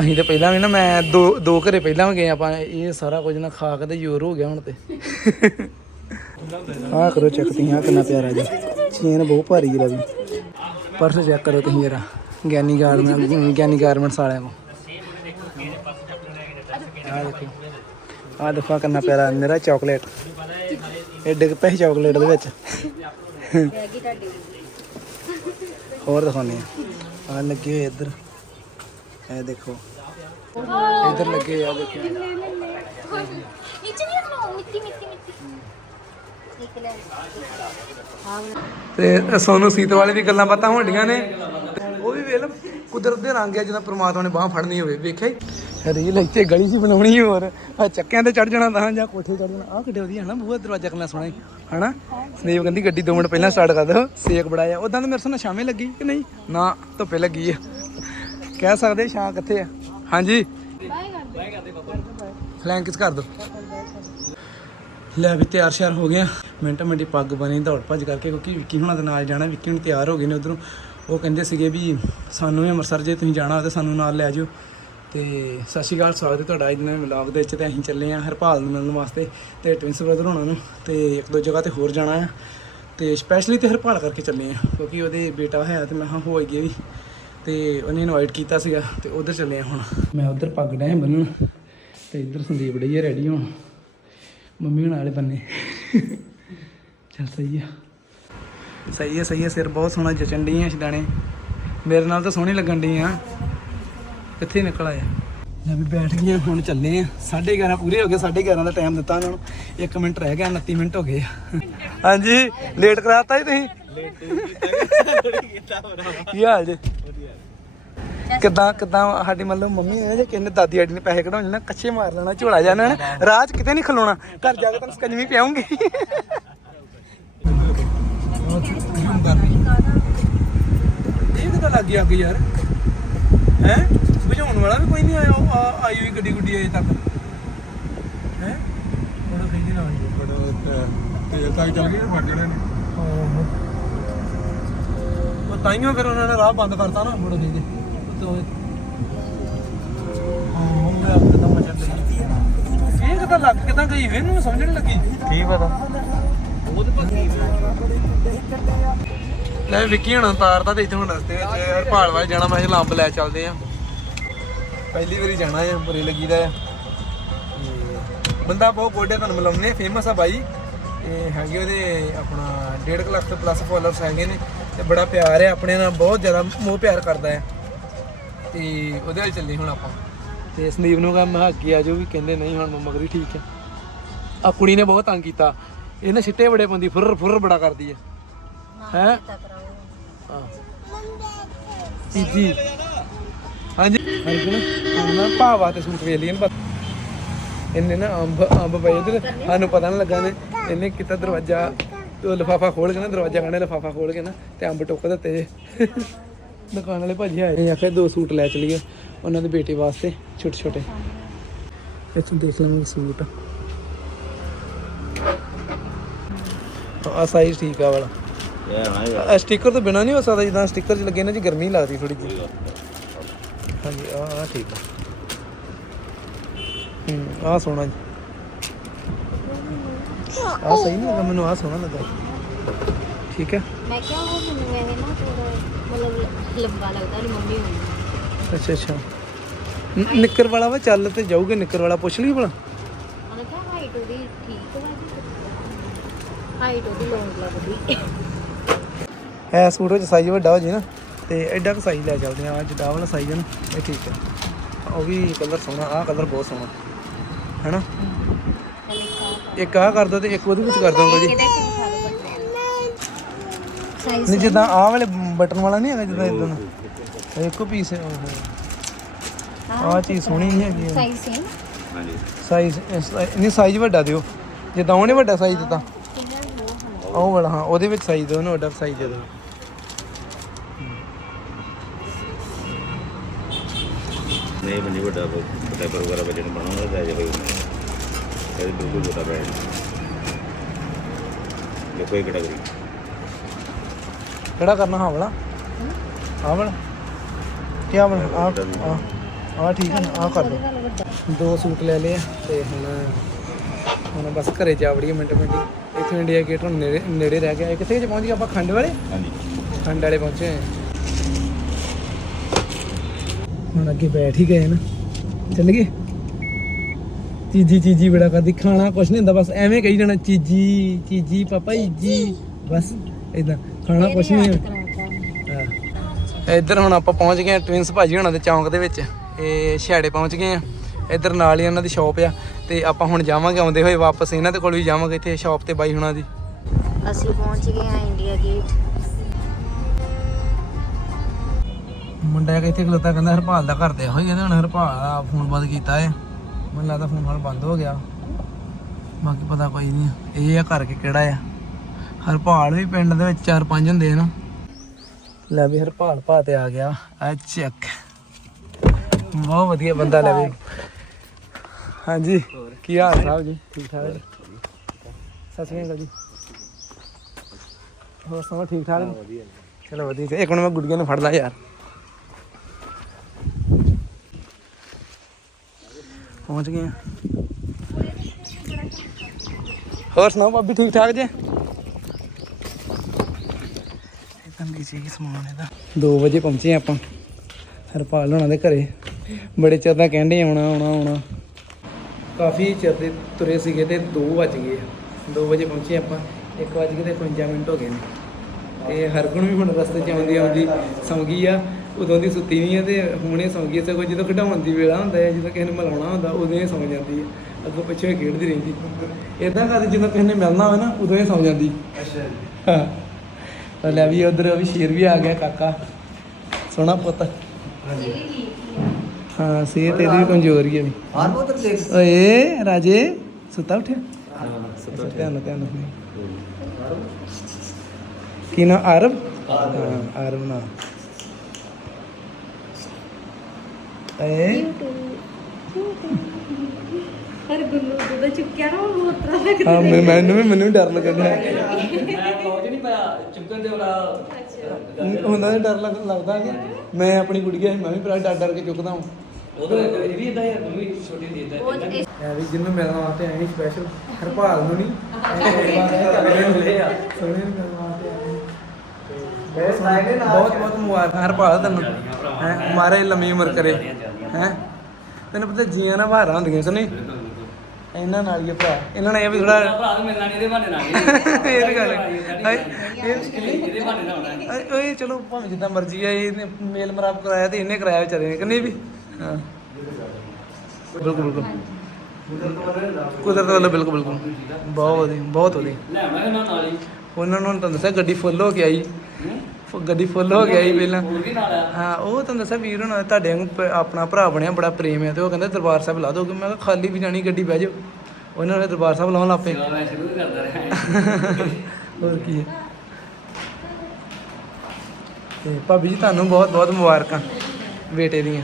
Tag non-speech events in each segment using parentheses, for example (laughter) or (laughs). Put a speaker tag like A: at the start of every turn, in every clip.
A: ਅਸੀਂ ਤੇ ਪਹਿਲਾਂ ਵੀ ਨਾ ਮੈਂ ਦੋ ਦੋ ਘਰੇ ਪਹਿਲਾਂ ਵੀ ਗਏ ਆਪਾਂ ਇਹ ਸਾਰਾ ਕੁਝ ਨਾ ਖਾ ਕੇ ਤੇ ਜ਼ੋਰ ਹੋ ਗਿਆ ਹੁਣ ਤੇ। ਆਹ ਕਰੋ ਚੈੱਕ ਤੁਸੀਂ ਆਹ ਕਿੰਨਾ ਪਿਆਰਾ ਜੀ। ਚੇਨ ਬਹੁਤ ਭਾਰੀ ਹੈ ਵੀ। ਪਰਸ ਚੈੱਕ ਕਰੋ ਤੁਸੀਂ ਜਰਾ। ਗਿਆਨੀ ਗਾਰਮੈਂਟ ਗਿਆਨੀ ਗਾਰਮੈਂਟਸ ਵਾਲਿਆਂ ਕੋ ਆਹ ਦੇਖੋ। ਆਹ ਦੇਖੋ ਕਿੰਨਾ ਪਿਆਰਾ ਮੇਰਾ ਚਾਕਲੇਟ ਇਹ ਡਿੱਗ ਪਈ ਚਾਕਲੇਟ ਦੇ ਵਿੱਚ। ਹੋਰ ਦਿਖਾਉਂਦੇ ਆ ਆਹ ਲੱਗੇ ਹੋਏ ਇੱਧਰ। ਇਹ ਦੇਖੋ। ਇਧਰ ਲੱਗੇ ਆ ਦੇਖੋ। ਤੇ ਸੋਨੂੰ ਸੀਤ ਵਾਲੇ ਵੀ ਗੱਲਾਂ ਬਾਤਾਂ ਹੋਣੀਆਂ ਨੇ। ਉਹ ਵੀ ਵੇਖ ਕੁਦਰਤ ਦੇ ਰੰਗ ਆ ਜਦੋਂ ਪ੍ਰਮਾਤਮਾ ਨੇ ਬਾਹ ਫੜਨੀ ਹੋਵੇ। ਵੇਖੇ ਰੀਲ ਇੱਥੇ ਗਲੀ ਸੀ ਬਣਾਉਣੀ ਹੋਰ। ਆ ਚੱਕਿਆਂ ਤੇ ਚੜ ਜਾਣਾ ਤਾਂ ਜਾਂ ਕੋਠੇ ਚੜ ਜਾਣਾ। ਆ ਕਿੱਡੇ ਵਧੀਆ ਹਨਾ ਬੂਹਾ ਦਰਵਾਜ਼ਾ ਕਰਨਾ ਸੋਹਣਾ ਹਨਾ? ਸਨੇਵ ਕਹਿੰਦੀ ਗੱਡੀ 2 ਮਿੰਟ ਪਹਿਲਾਂ ਸਟਾਰਟ ਕਰ ਦੋ। ਸੇਕ ਬੜਾਇਆ ਉਦਾਂ ਤਾਂ ਮੇਰੇ ਸੋਨਾ ਸ਼ਾਮੇ ਲੱਗੀ ਕਿ ਨਹੀਂ? ਨਾ ਧੁੱਪੇ ਲੱਗੀ ਆ। ਕਹਿ ਸਕਦੇ ਛਾਂ ਕਿੱਥੇ ਆ। ਹਾਂਜੀ। ਫਲੈਂਕਿਸ ਕਰ ਦੋ। ਲੈ ਵੀ ਤਿਆਰ ਸ਼ਿਆਰ ਹੋ ਗਿਆ ਮਿੰਟਾਂ ਮਿੰਟੀ ਪੱਗ ਬਣੀ, ਦੌੜ ਭੱਜ ਕਰਕੇ ਕਿਉਂਕਿ ਵਿੱਕੀ ਹੁਣਾਂ ਦੇ ਨਾਲ ਜਾਣਾ, ਵਿੱਕੀ ਹੁਣ ਤਿਆਰ ਹੋ ਗਏ ਨੇ ਉਧਰੋਂ। ਉਹ ਕਹਿੰਦੇ ਸੀਗੇ ਵੀ ਸਾਨੂੰ ਵੀ ਅੰਮ੍ਰਿਤਸਰ ਜੇ ਤੁਸੀਂ ਜਾਣਾ ਤਾਂ ਸਾਨੂੰ ਨਾਲ ਲੈ ਜਾਓ ਤੇ ਸਤਿ ਸ਼੍ਰੀ ਅਕਾਲ, ਸਵਾਗਤ ਹੈ ਤੁਹਾਡਾ ਅੱਜ ਦੇ ਵਲੌਗ ਦੇ ਵਿੱਚ ਤੇ ਅਸੀਂ ਚੱਲੇ ਆਂ ਹਰਪਾਲ ਨੂੰ ਮਿਲਣ ਵਾਸਤੇ ਤੇ ਟਵਿੰਸ ਬ੍ਰਦਰ ਹੋਣਾ ਨੂੰ ਤੇ ਇੱਕ ਦੋ ਜਗ੍ਹਾ ਤੇ ਹੋਰ ਜਾਣਾ ਆ। ਤੇ ਸਪੈਸ਼ਲੀ ਤੇ ਹਰਪਾਲ ਕਰਕੇ ਚੱਲੇ ਆ ਕਿਉਂਕਿ ਉਹਦੇ ਬੇਟਾ ਹੈ ਤੇ ਮੈਂ ਹਾਂ ਹੋ ਗਿਆ ਵੀ। ਤੇ ਉਹਨੇ ਇਨਵਾਈਟ ਕੀਤਾ ਸੀਗਾ ਤੇ ਉਧਰ ਚੱਲੇ ਆ ਹੁਣ। ਮੈਂ ਉਧਰ ਪੱਗ ਡਿਆ ਬੰਨਣ ਤੇ ਇੱਧਰ ਸੰਦੀਪ ਡਈ ਰੈਡੀ ਹੋਣ। ਮੰਮੀ ਹੁਣ ਵਾਲੇ ਬੰਨੇ। ਚੱਲ ਸਹੀ ਆ। ਸਹੀ ਹੈ ਸਹੀ ਹੈ ਸਿਰ ਬਹੁਤ ਸੋਹਣਾ ਜਚਣ ਡਈ ਆ ਛਦਾਣੇ ਮੇਰੇ ਨਾਲ ਤਾਂ ਸੋਹਣੀ ਲੱਗਣ ਡਈ ਆ। ਕਿੱਥੇ ਨਿਕਲ ਆਇਆ। ਲੈ ਵੀ ਬੈਠ ਗਈਆਂ, ਹੁਣ ਚੱਲੇ ਆ। 11:30 ਪੂਰੇ ਹੋ ਗਏ 11:30 ਦਾ ਟਾਈਮ ਦਿੱਤਾ ਉਹਨਾਂ ਨੂੰ। 1 ਮਿੰਟ ਰਹਿ ਗਿਆ 29 ਮਿੰਟ ਹੋ ਗਏ ਆ। ਹਾਂਜੀ ਲੇਟ ਕਰਾਤਾ ਜੀ ਤੁਸੀਂ। ਕੀ ਹਾਲ ਜੀ। ਕਿੱਦਾਂ ਕਿੱਦਾਂ ਸਾਡੀ ਮਤਲਬ ਮੰਮੀ ਨੇ ਜੇ ਕਿੰਨੇ ਦਾਦੀ ਆੜੀ ਨੇ ਪੈਸੇ ਕਢਾਉਣੇ ਨਾ ਕੱਚੇ ਮਾਰ ਲੈਣਾ ਝੋਲਾ ਜਾਣਾ ਨਾ ਰਾਹ 'ਚ ਕਿਤੇ ਨਹੀਂ ਖਲੋਣਾ। ਘਰ ਜਾ ਕੇ ਤੈਨੂੰ ਸਕੰਜਵੀ ਪਿਆਉਂਗੀ। ਇਹ ਕਿੱਦਾਂ ਲੱਗ ਗਿਆ ਅੱਗ ਯਾਰ? ਹੈ? ਬੁਝਾਉਣ ਵਾਲਾ ਵੀ ਕੋਈ ਨਹੀਂ ਆਇਆ ਆਈ ਹੋਈ ਗੱਡੀ ਗੁੱਡੀ ਅਜੇ ਤੱਕ। ਹੈ? ਬੜਾ ਕਹਿੰਦੀ ਨਾ ਆਈ
B: ਤੇਲ ਤੱਕ ਚੱਲ ਗਈ ਫੜ ਜਣੇ ਨੇ
A: ਤਾਈਓ ਫਿਰ ਉਹਨਾਂ ਨੇ ਰਾਹ ਬੰਦ ਕਰਤਾ ਨਾ ਮੁੜ ਗਈ ਦੇ ਇਹ ਕਿਦਾਂ ਲੱਗ ਕਿਦਾਂ ਗਈ ਵੇ ਇਹਨੂੰ ਸਮਝ ਨਹੀਂ ਲੱਗੀ। ਕੀ ਪਤਾ? ਲੈ ਵਿੱਕੀ ਹਣਾ ਤਾਰਦਾ ਤੇ ਇੱਥੇ ਹੁਣ ਰਸਤੇ ਵਿੱਚ ਹਰਪਾਲ ਵੱਲ ਜਾਣਾ ਮੈਂ ਕਿਹਾ ਲੰਬ ਲੈ ਚੱਲਦੇ ਆ ਪਹਿਲੀ ਵਾਰੀ ਜਾਣਾ ਆ ਬੁਰੀ ਲੱਗੀਦਾ ਆ ਬੰਦਾ ਬਹੁਤ ਗੋਡੇ ਤੁਹਾਨੂੰ ਮਿਲਾਉਣੇ ਫੇਮਸ ਆ ਬਾਈ। ਇਹ ਹੈਗੇ ਉਹਦੇ ਆਪਣਾ 1.5 ਲੱਖ ਤੋਂ ਪਲੱਸ ਫੋਲੋਅਰਸ ਹੈਗੇ ਨੇ ਤੇ ਬੜਾ ਪਿਆਰ ਹੈ ਆਪਣੇ ਨਾਲ ਬਹੁਤ ਜ਼ਿਆਦਾ ਮੋਹ ਪਿਆਰ ਕਰਦਾ ਹੈ। ਤੇ ਉਹਦੇ ਨਾਲ ਚੱਲੇ ਹੁਣ ਆਪਾਂ। ਤੇ ਸੰਦੀਪ ਨੂੰ ਕਹਾਂ ਮੈਂ ਅੱਗੇ ਆ ਜਾਓ ਵੀ ਕਹਿੰਦੇ ਨਹੀਂ ਹੁਣ ਮੰਮਾ ਕਰੀ ਠੀਕ ਹੈ। ਆ ਕੁੜੀ ਨੇ ਬਹੁਤ ਤੰਗ ਕੀਤਾ। ਇਹਨੇ ਛਿੱਟੇ ਬੜੇ ਪਾਉਂਦੀ ਫੁਰ ਫੁਰ ਬੜਾ ਕਰਦੀ ਹੈ। ਹੈ? ਹਾਂ। ਜੀ। ਹਾਂਜੀ। ਹੁਣ ਨਾ ਭਾਵਾ ਤੇ ਸੂਟ ਵੇਖ ਲਈਏ ਨਾ ਇਹਨੇ ਨਾ ਅੰਬ ਅੰਬ ਪਏ ਤੇ ਸਾਨੂੰ ਪਤਾ ਨਾ ਲੱਗਾ ਨੇ ਇਹਨੇ ਕੀਤਾ ਦਰਵਾਜ਼ਾ ਉਹ ਲਫਾਫਾ ਖੋਲ ਕੇ ਨਾ ਦਰਵਾਜ਼ਾ ਖਾਣੇ ਲਫਾਫਾ ਖੋਲ ਕੇ ਨਾ ਤੇ ਅੰਬ ਟੁੱਕ ਦਿੱਤੇ ਜੇ। ਦੁਕਾਨ ਵਾਲੇ ਭਾਜੀ ਆਏ ਨੇ ਆਖਿਆ ਦੋ ਸੂਟ ਲੈ ਚਲੀਏ ਉਹਨਾਂ ਦੇ ਬੇਟੇ ਵਾਸਤੇ ਛੋਟੇ ਛੋਟੇ। ਇੱਥੋਂ ਦੇਖ ਲਵਾਂਗੇ ਸੂਟ। ਆ ਸਾਈਜ਼ ਠੀਕ ਆ ਵਾਲਾ। ਆ। ਸਟicker ਤੋਂ ਬਿਨਾ ਨਹੀਂ ਹੋ ਸਕਦਾ ਜਿੱਦਾਂ ਸਟicker 'ਚ ਲੱਗੇ ਨੇ ਜੀ ਗਰਮੀ ਲੱਗਦੀ ਥੋੜੀ ਜਿਹੀ। ਹਾਂਜੀ ਆ ਆ ਠੀਕ ਆ। ਆ ਸੋਹਣਾ ਜੀ। ਆ ਸਹੀ ਨਹੀਂ ਲੱਗਾ ਮੈਨੂੰ ਆ ਸੋਹਣਾ ਲੱਗਾ। ਠੀਕ ਹੈ।
C: ਮੈਂ ਕਿਹਾ ਉਹ ਮੈਨੂੰ ਐਵੇਂ ਨਾ ਥੋੜਾ ਮਤਲਬ ਲੰਬਾ ਲੱਗਦਾ ਉਹਦੀ ਮੰਮੀ ਹੋਈ
A: ਅੱਛਾ ਅੱਛਾ। ਨਿੱਕਰ ਵਾਲਾ ਵਾ ਚੱਲ ਤੇ ਜਾਊਗੇ ਨਿੱਕਰ ਵਾਲਾ ਪੁੱਛ ਲਈ ਭਲਾ।
C: ਉਹਨੇ ਕਿਹਾ ਹਾਈਟ ਉਹਦੀ ਠੀਕ ਵਾ ਜੀ। ਹਾਈਟ ਉਹਦੀ ਲੌਂਗ ਲੱਗਦੀ।
A: ਐ ਸੂਟ ਵਿੱਚ ਸਾਈਜ਼ ਵੱਡਾ ਹੋ ਜੇ ਨਾ ਤੇ ਐਡਾ ਕੁ ਸਾਈਜ਼ ਲੈ ਚੱਲਦੇ ਆ ਜਿਹੜਾ ਵਾਲਾ ਸਾਈਜ਼ ਨਾ ਇਹ ਠੀਕ ਹੈ। ਉਹ ਵੀ ਕਲਰ ਸੋਹਣਾ ਆਹ ਕਲਰ ਬਹੁਤ ਸੋਹਣਾ। ਹੈਨਾ? ਇੱਕ ਆ ਕਰਦਾ ਤੇ ਇੱਕ ਉਹਦੇ ਵਿੱਚ ਕਰ ਦਾਂਗਾ ਜੀ ਨਹੀਂ ਜਿੱਦਾਂ ਆਹ ਵਾਲੇ ਬਟਨ ਵਾਲਾ ਨਹੀਂ ਹੈਗਾ ਜਿੱਦਾਂ ਇਦਾਂ ਦਾ। ਇੱਕੋ ਪੀਸ ਹੈ ਆਹ ਚੀਜ਼ ਸੋਹਣੀ ਨਹੀਂ ਹੈਗੀ ਸਾਈਜ਼ ਨਹੀਂ ਸਾਈਜ਼ ਵੱਡਾ ਦਿਓ। ਜਿੱਦਾਂ ਉਹਨੇ ਵੱਡਾ ਸਾਈਜ਼ ਦਿੱਤਾ। ਉਹ ਵਾਲਾ ਹਾਂ ਉਹਦੇ ਵਿੱਚ ਸਾਈਜ਼ ਦਿਓ ਨਾ ਵੱਡਾ ਸਾਈਜ਼ ਦਿਓ।
D: ਨਹੀਂ ਬੰਨੀ ਵੱਡਾ ਬਈ ਟੈਪਰ ਵਗੈਰਾ ਬੱਚੇ ਨੂੰ ਬਣਾਉਣਾ ਲੈ ਜਾਵੇ ਇਹ ਬਿਲਕੁਲ ਛੋਟਾ ਬ੍ਰਾਂਡ ਦੇਖੋ ਇਹ ਕੈਟਾਗਰੀ
A: ਕਿਹੜਾ ਕਰਨਾ ਹਾਂ ਵਾਲਾ ਆਹ ਵਾਲਾ ਕੀ ਵਾਲਾ ਆਹ। ਆ ਠੀਕ ਹੈ ਆ ਕਰ ਲਓ। ਦੋ ਸੂਟ ਲੈ ਲਏ ਆ ਤੇ ਹੁਣ ਹੁਣ ਬਸ ਘਰੇ ਜਾ ਵੜੀਏ ਮਿੰਟ ਮਿੰਟੀ ਇੱਥੇ ਇੰਡੀਆ ਗੇਟ ਹੁਣ ਨੇੜੇ ਨੇੜੇ ਰਹਿ ਗਿਆ। ਇਹ ਕਿੱਥੇ ਜੇ ਪਹੁੰਚ ਗਏ ਆਪਾਂ ਖੰਡ ਵਾਲੇ?
D: ਹਾਂਜੀ।
A: ਖੰਡ ਵਾਲੇ ਪਹੁੰਚੇ ਆ। ਹੁਣ ਅੱਗੇ ਬੈਠ ਹੀ ਗਏ ਨਾ। ਚੱਲ ਗਏ ਚੀਜੀ ਚੀਜੀ ਬੜਾ ਕਰਦੀ ਖਾਣਾ ਕੁਛ ਨਹੀਂ ਹੁੰਦਾ ਬਸ ਐਵੇਂ ਕਹੀ ਜਾਣਾ ਚੀਜੀ ਚੀਜੀ ਪਾਪਾ ਜੀ ਬਸ ਇਦਾਂ ਖਾਣਾ ਕੁਛ ਨਹੀਂ। ਇੱਧਰ ਹੁਣ ਆਪਾਂ ਪਹੁੰਚ ਗਏ ਟਵਿੰਸ ਭਾਜੀ ਹੁਣਾਂ ਦੇ ਚੌਂਕ ਦੇ ਵਿੱਚ ਇਹ ਛਿਆੜੇ ਪਹੁੰਚ ਗਏ ਆ ਇੱਧਰ ਨਾਲ ਹੀ ਉਹਨਾਂ ਦੀ ਸ਼ਾਪ ਆ ਤੇ ਆਪਾਂ ਹੁਣ ਜਾਵਾਂਗੇ ਆਉਂਦੇ ਹੋਏ ਵਾਪਸ ਇਹਨਾਂ ਦੇ ਕੋਲ ਵੀ ਜਾਵਾਂਗੇ ਇੱਥੇ ਸ਼ਾਪ ਤੇ ਬਾਈ ਹੁਣਾਂ ਦੀ।
C: ਅਸੀਂ ਪਹੁੰਚ ਗਏ ਆ ਇੰਡੀਆ ਗੇਟ।
A: ਮੁੰਡਾ ਇੱਕ ਇੱਥੇ ਖਲੋਤਾ ਕਹਿੰਦਾ, ਹਰਪਾਲ ਦਾ ਘਰ ਤੇ ਹੋਈ ਇਹਦੇ ਹੁਣ ਹਰਪਾਲ ਦਾ ਫੋਨ ਬੰਦ ਕੀਤਾ ਹੈ ਮੈਨੂੰ ਲੱਗਦਾ ਫੋਨ ਹੁਣ ਬੰਦ ਹੋ ਗਿਆ। ਬਾਕੀ ਪਤਾ ਕੋਈ ਨਹੀਂ ਇਹ ਆ ਘਰ ਕੇ ਕਿਹੜਾ ਆ। ਹਰਪਾਲ ਵੀ ਪਿੰਡ ਦੇ ਵਿੱਚ ਚਾਰ ਪੰਜ ਹੁੰਦੇ ਆ ਨਾ। ਲੈ ਵੀ ਹਰਪਾਲ ਭਾ ਤੇ ਆ ਗਿਆ। ਆ ਚੱਕ ਬਹੁਤ ਵਧੀਆ ਬੰਦਾ ਲੈ ਵੀ। ਹਾਂਜੀ, ਕੀ ਹਾਲ ਸਾਹਿਬ ਜੀ? ਠੀਕ ਠਾਕ ਜੀ? ਸਤਿ ਸ਼੍ਰੀ ਅਕਾਲ ਜੀ। ਹੋਰ ਸਭ ਠੀਕ ਠਾਕ? ਚਲੋ ਵਧੀਆ ਜੀ। ਇੱਕ ਮਿੰਟ ਮੈਂ ਗੁੱਡੀਆਂ ਨੂੰ ਫੜ ਲਾਂ ਯਾਰ। ਪਹੁੰਚ ਗਏ ਆ। ਹੋਰ ਸੁਣਾਓ ਭਾਬੀ, ਠੀਕ ਠਾਕ ਜੇ? ਇਦਾਂ ਦੀ ਚੀਜ਼ ਸਮਾਨ ਇਹਦਾ। 2 ਵਜੇ ਪਹੁੰਚੇ ਆਪਾਂ, ਹਰਪਾਲ ਹੋਣਾ ਦੇ ਘਰੇ। ਬੜੇ ਚਿਰ ਦਾ ਕਹਿੰਦੇ ਆਉਣਾ ਆਉਣਾ ਆਉਣਾ। ਕਾਫੀ ਚਿਰ ਦੇ ਤੁਰੇ ਸੀਗੇ ਤੇ 2 ਵੱਜ ਗਏ 2 ਵਜੇ ਪਹੁੰਚੇ ਆਪਾਂ 1 ਵਜ ਕੇ ਤੇ 55 ਮਿੰਟ ਹੋ ਗਏ ਨੇ। ਤੇ ਹਰਗੁਣ ਵੀ ਹੁਣ ਰਸਤੇ 'ਚ ਆਉਂਦੀ ਆਉਂਦੀ ਸੌਂ ਗਈ ਆ। ਉਦੋਂ ਦੀ ਸੁੱਤੀ ਨਹੀਂ ਆ ਤੇ ਹੁਣੇ ਸੌਂ ਗਈ। ਸਗੋਂ ਜਦੋਂ ਖਿਡਾਉਣ ਦੀ ਵੇਲਾ ਹੁੰਦਾ ਹੈ ਜਦੋਂ ਕਿਸੇ ਨੂੰ ਮਿਲਾਉਣਾ ਹੁੰਦਾ ਉਦੋਂ ਹੀ ਸੌਂ ਜਾਂਦੀ ਹੈ ਅੱਗੋਂ ਪਿੱਛੇ ਖੇਡਦੀ ਰਹਿੰਦੀ। ਇਦਾਂ ਕਰਦੀ ਜਦੋਂ ਕਿਸੇ ਨੇ ਮਿਲਣਾ ਹੋਵੇ ਨਾ ਉਦੋਂ ਹੀ ਸੌਂ ਜਾਂਦੀ। ਅੱਛਾ ਹਾਂ। ਤਾਂ ਲੈ ਵੀ ਉਧਰ ਵੀ ਸ਼ੇਰ ਵੀ ਆ ਗਿਆ ਕਾਕਾ। ਸੋਹਣਾ ਪੁੱਤ। ਹਾਂ ਸਿਹਤ ਇਹਦੀ ਵੀ ਕਮਜ਼ੋਰ ਹੀ ਹੈ ਵੀ।
E: ਆਰ ਉਧਰ ਦੇਖ
A: ਓਏ ਰਾਜੇ ਸੁੱਤਾ ਉੱਠਿਆ? ਸੁੱਤਾ ਧਿਆਨ ਧਿਆਨ। ਕੀ ਨਾ ਅਰਬ ਹਾਂ ਅਰਬ ਨਾ। ਏ
C: ਪਰ ਗੁੱਲੂ ਦੁੱਧ ਚੁੱਕਿਆ ਨਾ ਉਹ ਉਤਰਾ ਲੱਗਦਾ
A: ਹਾਂ ਮੈਂ- ਮੈਨੂੰ ਵੀ ਮੈਨੂੰ ਵੀ ਡਰ ਲੱਗਦਾ
E: ਮੈਂ ਪਹੁੰਚ ਨਹੀਂ ਪਾਇਆ ਚੁੱਕਣ ਦੇ ਵਾਲਾ
A: ਹੁੰਦਾ ਤਾਂ ਡਰ ਲੱਗ- ਲੱਗਦਾ ਕਿ ਮੈਂ ਆਪਣੀ ਗੁੜੀਆ ਸੀ ਮੈਂ ਵੀ ਭਰਾ ਡਰ ਡਰ ਕੇ ਚੁੱਕਦਾ ਹਾਂ
E: ਉਧਰ ਇਹ ਵੀ ਇਦਾਂ ਹੀ ਤੂੰ ਵੀ ਛੋਟੀ ਦੀ ਇਦਾਂ
C: ਉਹ ਤੇ
A: ਐ ਵੀ ਜਿੰਨੂੰ ਮਿਲਣ ਵਾਸਤੇ ਆਏ ਸਪੈਸ਼ਲ ਹਰਪਾਲ ਨੂੰ ਨਹੀਂ
E: ਤਗੜੇ ਮਿਲੇ ਆ
A: ਸੋਹਣੇ ਨੂੰ ਮਿਲਣ ਵਾਸਤੇ ਆਏ ਬਹੁਤ ਬਹੁਤ ਬਹੁਤ ਮੁਬਾਰਕਾਂ ਹਰਪਾਲ ਤੈਨੂੰ ਹੈ ਮਾਰੇ ਲੰਮੀ ਉਮਰ ਕਰੇ ਹੈ? ਤੈਨੂੰ ਪਤਾ ਜੀਆਂ ਨਾ ਬਾਹਰ ਹੁੰਦੀਆਂ ਕਿ ਨਹੀਂ ਇਹਨਾਂ ਨਾਲ ਹੀ ਆ ਭਰਾ। ਇਹਨਾਂ ਨੇ ਇਹ ਵੀ ਥੋੜਾ
E: ਭਰਾ ਨੂੰ ਮਿਲਣਾ ਨਹੀਂ ਇਹਦੇ ਬਹਾਨੇ ਨਾਲ
A: ਇਹ ਤਾਂ ਗੱਲ ਹੈ। ਇਹ
E: ਇਹਦੇ ਬਹਾਨੇ ਨਾਲ ਹੋਣਾ।
A: ਇਹ- ਓਏ ਚਲੋ ਭਾਵੇਂ ਜਿੱਦਾਂ ਮਰਜ਼ੀ ਆ ਇਹਨੇ ਮੇਲ ਮਰਾਪ ਕਰਾਇਆ ਤੇ ਇਹਨੇ ਕਰਾਇਆ ਵਿਚਾਰੇ ਨੇ ਕਿ ਨਹੀਂ ਵੀ? ਹਾਂ। ਬਿਲਕੁਲ ਬਿਲਕੁਲ। ਕੁਦਰਤ ਵੱਲੋਂ ਬਿਲਕੁਲ ਬਿਲਕੁਲ। ਬਹੁਤ ਵਧੀਆ ਬਹੁਤ ਵਧੀਆ।
E: ਲੈ ਮੈਂ ਨਾ ਨਾਲ ਹੀ।
A: ਉਹਨਾਂ ਨੂੰ ਤੁਹਾਨੂੰ ਦੱਸਿਆ ਗੱਡੀ ਫੁੱਲ ਹੋ ਕੇ ਆਈ। ਗੱਡੀ ਫੁੱਲ ਹੋ ਕੇ ਆਈ ਪਹਿਲਾਂ
E: ਹੋਰ ਵੀ ਨਾਲ ਆ।
A: ਹਾਂ ਉਹ ਤੁਹਾਨੂੰ ਦੱਸਿਆ ਵੀਰ ਹੁਣ ਤੁਹਾਡੇ ਵਾਂਗੂ ਪ- ਆਪਣਾ ਭਰਾ ਬਣਿਆ ਬੜਾ ਪ੍ਰੇਮ ਹੈ ਤੇ ਉਹ ਕਹਿੰਦੇ ਦਰਬਾਰ ਸਾਹਿਬ ਲਾ ਦੋਗੇ ਮੈਂ ਕਿਹਾ ਖਾਲੀ ਵੀ ਜਾਣੀ ਗੱਡੀ ਬਹਿ ਜਾਓ। ਉਹਨਾਂ ਨੇ ਦਰਬਾਰ ਸਾਹਿਬ ਲਾਉਣ ਲੱਪੇ
E: ਚਲੋ ਮੈਂ ਸ਼ੁਰੂ ਕਰਦਾ ਰਿਹਾ। (laughs)
A: ਹੋਰ ਕੀ ਹੈ। ਤੇ ਭਾਬੀ ਜੀ ਤੁਹਾਨੂੰ ਬਹੁਤ ਬਹੁਤ ਮੁਬਾਰਕਾਂ ਬੇਟੇ ਦੀਆਂ।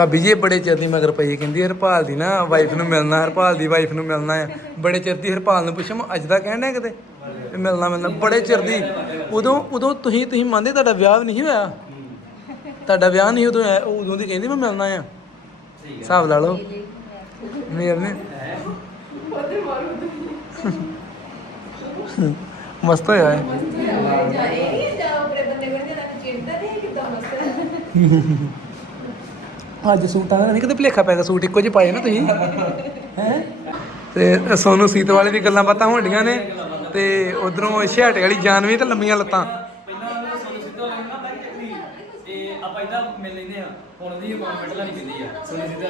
A: ਭਾਬੀ ਜੀ ਇਹ ਬੜੇ ਚਿਰ ਦੀ ਮਗਰ ਪਈ ਹੈ, ਕਹਿੰਦੀ ਹਰਪਾਲ ਦੀ ਨਾ ਵਾਈਫ ਨੂੰ ਮਿਲਣਾ ਹਰਪਾਲ ਦੀ ਵਾਈਫ ਨੂੰ ਮਿਲਣਾ ਆ। ਬੜੇ ਚਿਰ ਦੀ ਹਰਪਾਲ ਨੂੰ ਪੁੱਛਿਆ ਮੈਂ ਅੱਜ ਦਾ ਕਹਿਣ ਡਿਆ ਕਿਤੇ? ਵੀ ਮਿਲਣਾ ਮਿਲਣਾ ਬੜੇ ਚਿਰ ਦੀ। ਉਦੋਂ ਉਦੋਂ ਤੁਸੀਂ ਤੁਸੀਂ ਮੰਨਦੇ ਤੁਹਾਡਾ ਵਿਆਹ ਵੀ ਨਹੀਂ ਹੋਇਆ? ਤੁਹਾਡਾ ਵਿਆਹ ਨਹੀਂ ਉਦੋਂ ਹੋਇਆ, ਉਦੋਂ ਦੀ ਕਹਿੰਦੀ ਮੈਂ ਮਿਲਣਾ ਆ। ਹਿਸਾਬ ਲਾ ਲਓ। ਮੇਰ ਨੇ। ਮਸਤ ਹੋਇਆ ਹੈ? ਅੱਜ ਸੂਟਾਂ ਦਾ ਨਹੀਂ ਕਿਤੇ ਭਲੇਖਾ ਪੈ ਗਿਆ ਸੂਟ ਇੱਕੋ ਜਿਹੇ ਪਾਏ ਨਾ ਤੁਸੀਂ? ਹੈ? ਤੇ ਸੋਨੂੰ ਸੀਤ ਵਾਲੇ ਦੀ ਗੱਲਾਂ ਬਾਤਾਂ ਹੋਣਡੀਆਂ ਨੇ ਤੇ ਉਧਰੋਂ ਛਿਆਟੇ ਵਾਲੀ ਜਾਨਵੀ ਤੇ ਲੰਮੀਆਂ ਲੱਤਾਂ।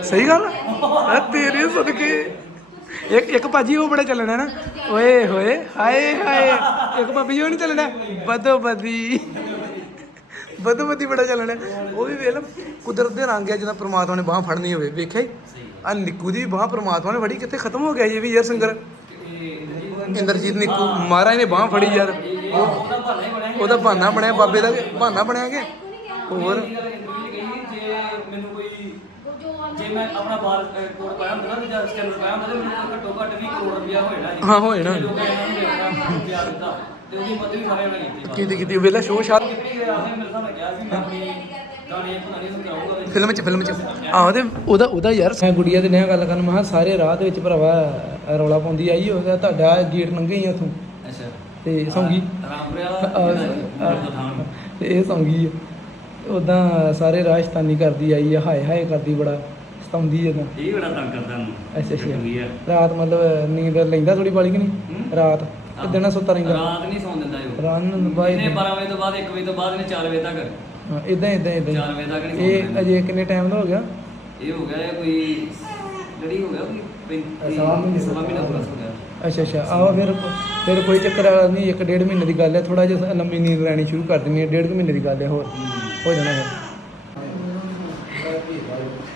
A: ਸਹੀ ਗੱਲ? ਆ ਤੇਰੇ ਸਦਕੇ। ਇੱਕ ਇੱਕ ਭਾਜੀ ਉਹ ਬੜਾ ਚੱਲਣਾ ਨਾ। ਓਏ ਹੋਏ ਹਾਏ ਹਾਏ। ਇੱਕ ਭਾਬੀ ਉਹ ਨਹੀਂ ਚੱਲਣਾ। ਬਦੋ ਬਦੀ। ਬਦੋ ਬਦੀ ਬੜਾ ਚੱਲਣਾ ਉਹ ਵੀ ਵੇਖ ਲਾ ਕੁਦਰਤ ਦੇ ਰੰਗ ਆ ਜਦੋਂ ਪ੍ਰਮਾਤਮਾ ਨੇ ਬਾਹ ਫੜਨੀ ਹੋਵੇ। ਵੇਖਿਆ ਆ ਨਿੱਕੂ ਦੀ ਬਾਹ ਪ੍ਰਮਾਤਮਾ ਨੇ ਫੜੀ ਕਿੱਥੇ ਖਤਮ ਹੋ ਗਿਆ ਇਹ ਵੀ ਯਾਰ ਸਿੰਗਰ? ਇੰਦਰਜੀਤ ਨਿੱਕੂ ਮਹਾਰਾਜ ਨੇ ਬਾਹ ਫੜੀ ਯਾਰ।
E: ਉਹਦਾ ਬਹਾਨਾ ਹੀ ਬਣਿਆ
A: ਬਾਬੇ ਦਾ ਬਹਾਨਾ ਬਣਿਆ ਕਿ? ਹੋਰ?
E: ਜੇ ਮੈਨੂੰ ਕੋਈ ਜੇ ਮੈਂ ਆਪਣਾ ਬਾਲ ਕੋਡ ਪਾਇਆ ਹੁੰਦਾ ਨਾ ਜਾਂ ਸਕੈਨਰ ਪਾਇਆ ਹੁੰਦਾ ਤੇ ਮੈਨੂੰ ਘੱਟੋ ਘੱਟ 20 ਕਰੋੜ ਰੁਪਇਆ ਹੋ ਜਾਣਾ।
A: ਹਾਂ ਹੋ ਜਾਣਾ।
E: ਨੇ ਤੇ ਉਹਦੀ ਸਾਰੇ ਨਾਲ ਕੀਤੀ।
A: ਕੀਤੀ ਕੀਤੀ। ਵੇਲਾ ਸ਼ੋਅ ਸ਼ਾਟ
E: ਕਿਹੜੀ ਗਿਆ ਹੈ ਮੇਰੇ ਸਾਹਮਣੇ ਕਿਹਾ ਸੀ ਮੈਂ ਆਪਣੀ ਗਾਣੇ ਪਤਾ ਨਹੀਂ ਸੁਣਾਉਂਗਾ ਤੇ
A: ਫਿਲਮ ਚ ਫਿਲਮ ਚ। ਆਹੋ ਤੇ ਉਹਦਾ ਉਹਦਾ ਯਾਰ ਮੈਂ ਗੁੜੀਆ ਦੇ ਨਿਆ ਗੱਲ ਕਰਨ ਮਹਾ ਸਾਰੇ ਰਾਹ ਦੇ ਵਿੱਚ ਭਰਾਵਾ ਰੌਲਾ ਪਾਉਂਦੀ ਆਈ ਹੋਗਾ ਤੁਹਾਡਾ ਗੇਟ ਲੰਘੇ ਹੀ ਉਥੋਂ।
E: ਅੱਛਾ।
A: ਤੇ ਸੌਂਗੀ। ਤੇ ਇਹ ਸੌਂਗੀ ਉਦਾਂ ਸਾਰੇ ਰਾਹ ਸ਼ਤਾਨੀ ਕਰਦੀ ਆਈ ਆ ਹਾਏ ਹਾਏ ਕਰਦੀ ਬੜਾ ਸਤਾਉਂਦੀ ਜਦੋਂ
E: ਇਹ ਬੜਾ ਤੰਗ ਕਰਦਾ ਨੂੰ
A: ਅੱਛਾ ਅੱਛਾ।
E: ਹੈ
A: ਰਾਤ ਮਤਲਬ ਨੀਂਦ ਲੈਂਦਾ ਥੋੜੀ ਬਾਲੀ ਕਿ ਨਹੀਂ?
E: ਹੂੰ।
A: ਰਾਤ। ਦਿਨਾਂ ਸੁੱਤਾ ਰਹਿੰਦਾ।
E: ਰਾਤ ਨਹੀਂ ਸੌਣ ਦਿੰਦਾ ਇਹ
A: ਰਾਤ ਨੂੰ ਬਾਈ
E: ਇਹਨੇ 12 ਵਜੇ ਤੋਂ ਬਾਅਦ 1 ਵਜੇ ਤੋਂ ਬਾਅਦ ਇਹਨੇ 4 ਵਜੇ ਤੱਕ।
A: ਇਦਾਂ ਇਦਾਂ ਇਦਾਂ
E: 4 ਵਜੇ ਤੱਕ ਨਹੀਂ ਸੌਣ
A: ਇਹ
E: ਦਿੰਦਾ।
A: ਅਜੇ ਕਿੰਨੇ ਟਾਈਮ ਦਾ ਹੋ ਗਿਆ?
E: ਇਹ ਹੋ ਗਿਆ ਇਹ ਕੋਈ ਜਿਹੜੀ ਹੋ ਗਿਆ ਕੋਈ 35
A: ਸਵਾ ਮਹੀਨੇ
E: ਸਵਾ ਮਹੀਨਾ ਪਲੱਸ ਹੋ ਗਿਆ।
A: ਅੱਛਾ ਅੱਛਾ ਆਹੋ ਫਿਰ ਫਿਰ ਕੋਈ ਚੱਕਰ ਵਾਲਾ ਨਹੀਂ ਇੱਕ ਡੇਢ ਮਹੀਨੇ ਦੀ ਗੱਲ ਹੈ। ਥੋੜਾ ਜਿਹਾ ਲੰਮੀ ਨੀਂਦ ਲੈਣੀ ਸ਼ੁਰੂ ਕਰ ਦਿੰਨੀ ਹੈ। ਡੇਢ ਕੁ ਮਹੀਨੇ ਦੀ ਗੱਲ ਹੈ ਹੋਰ ਹੋ ਜਾਣਾ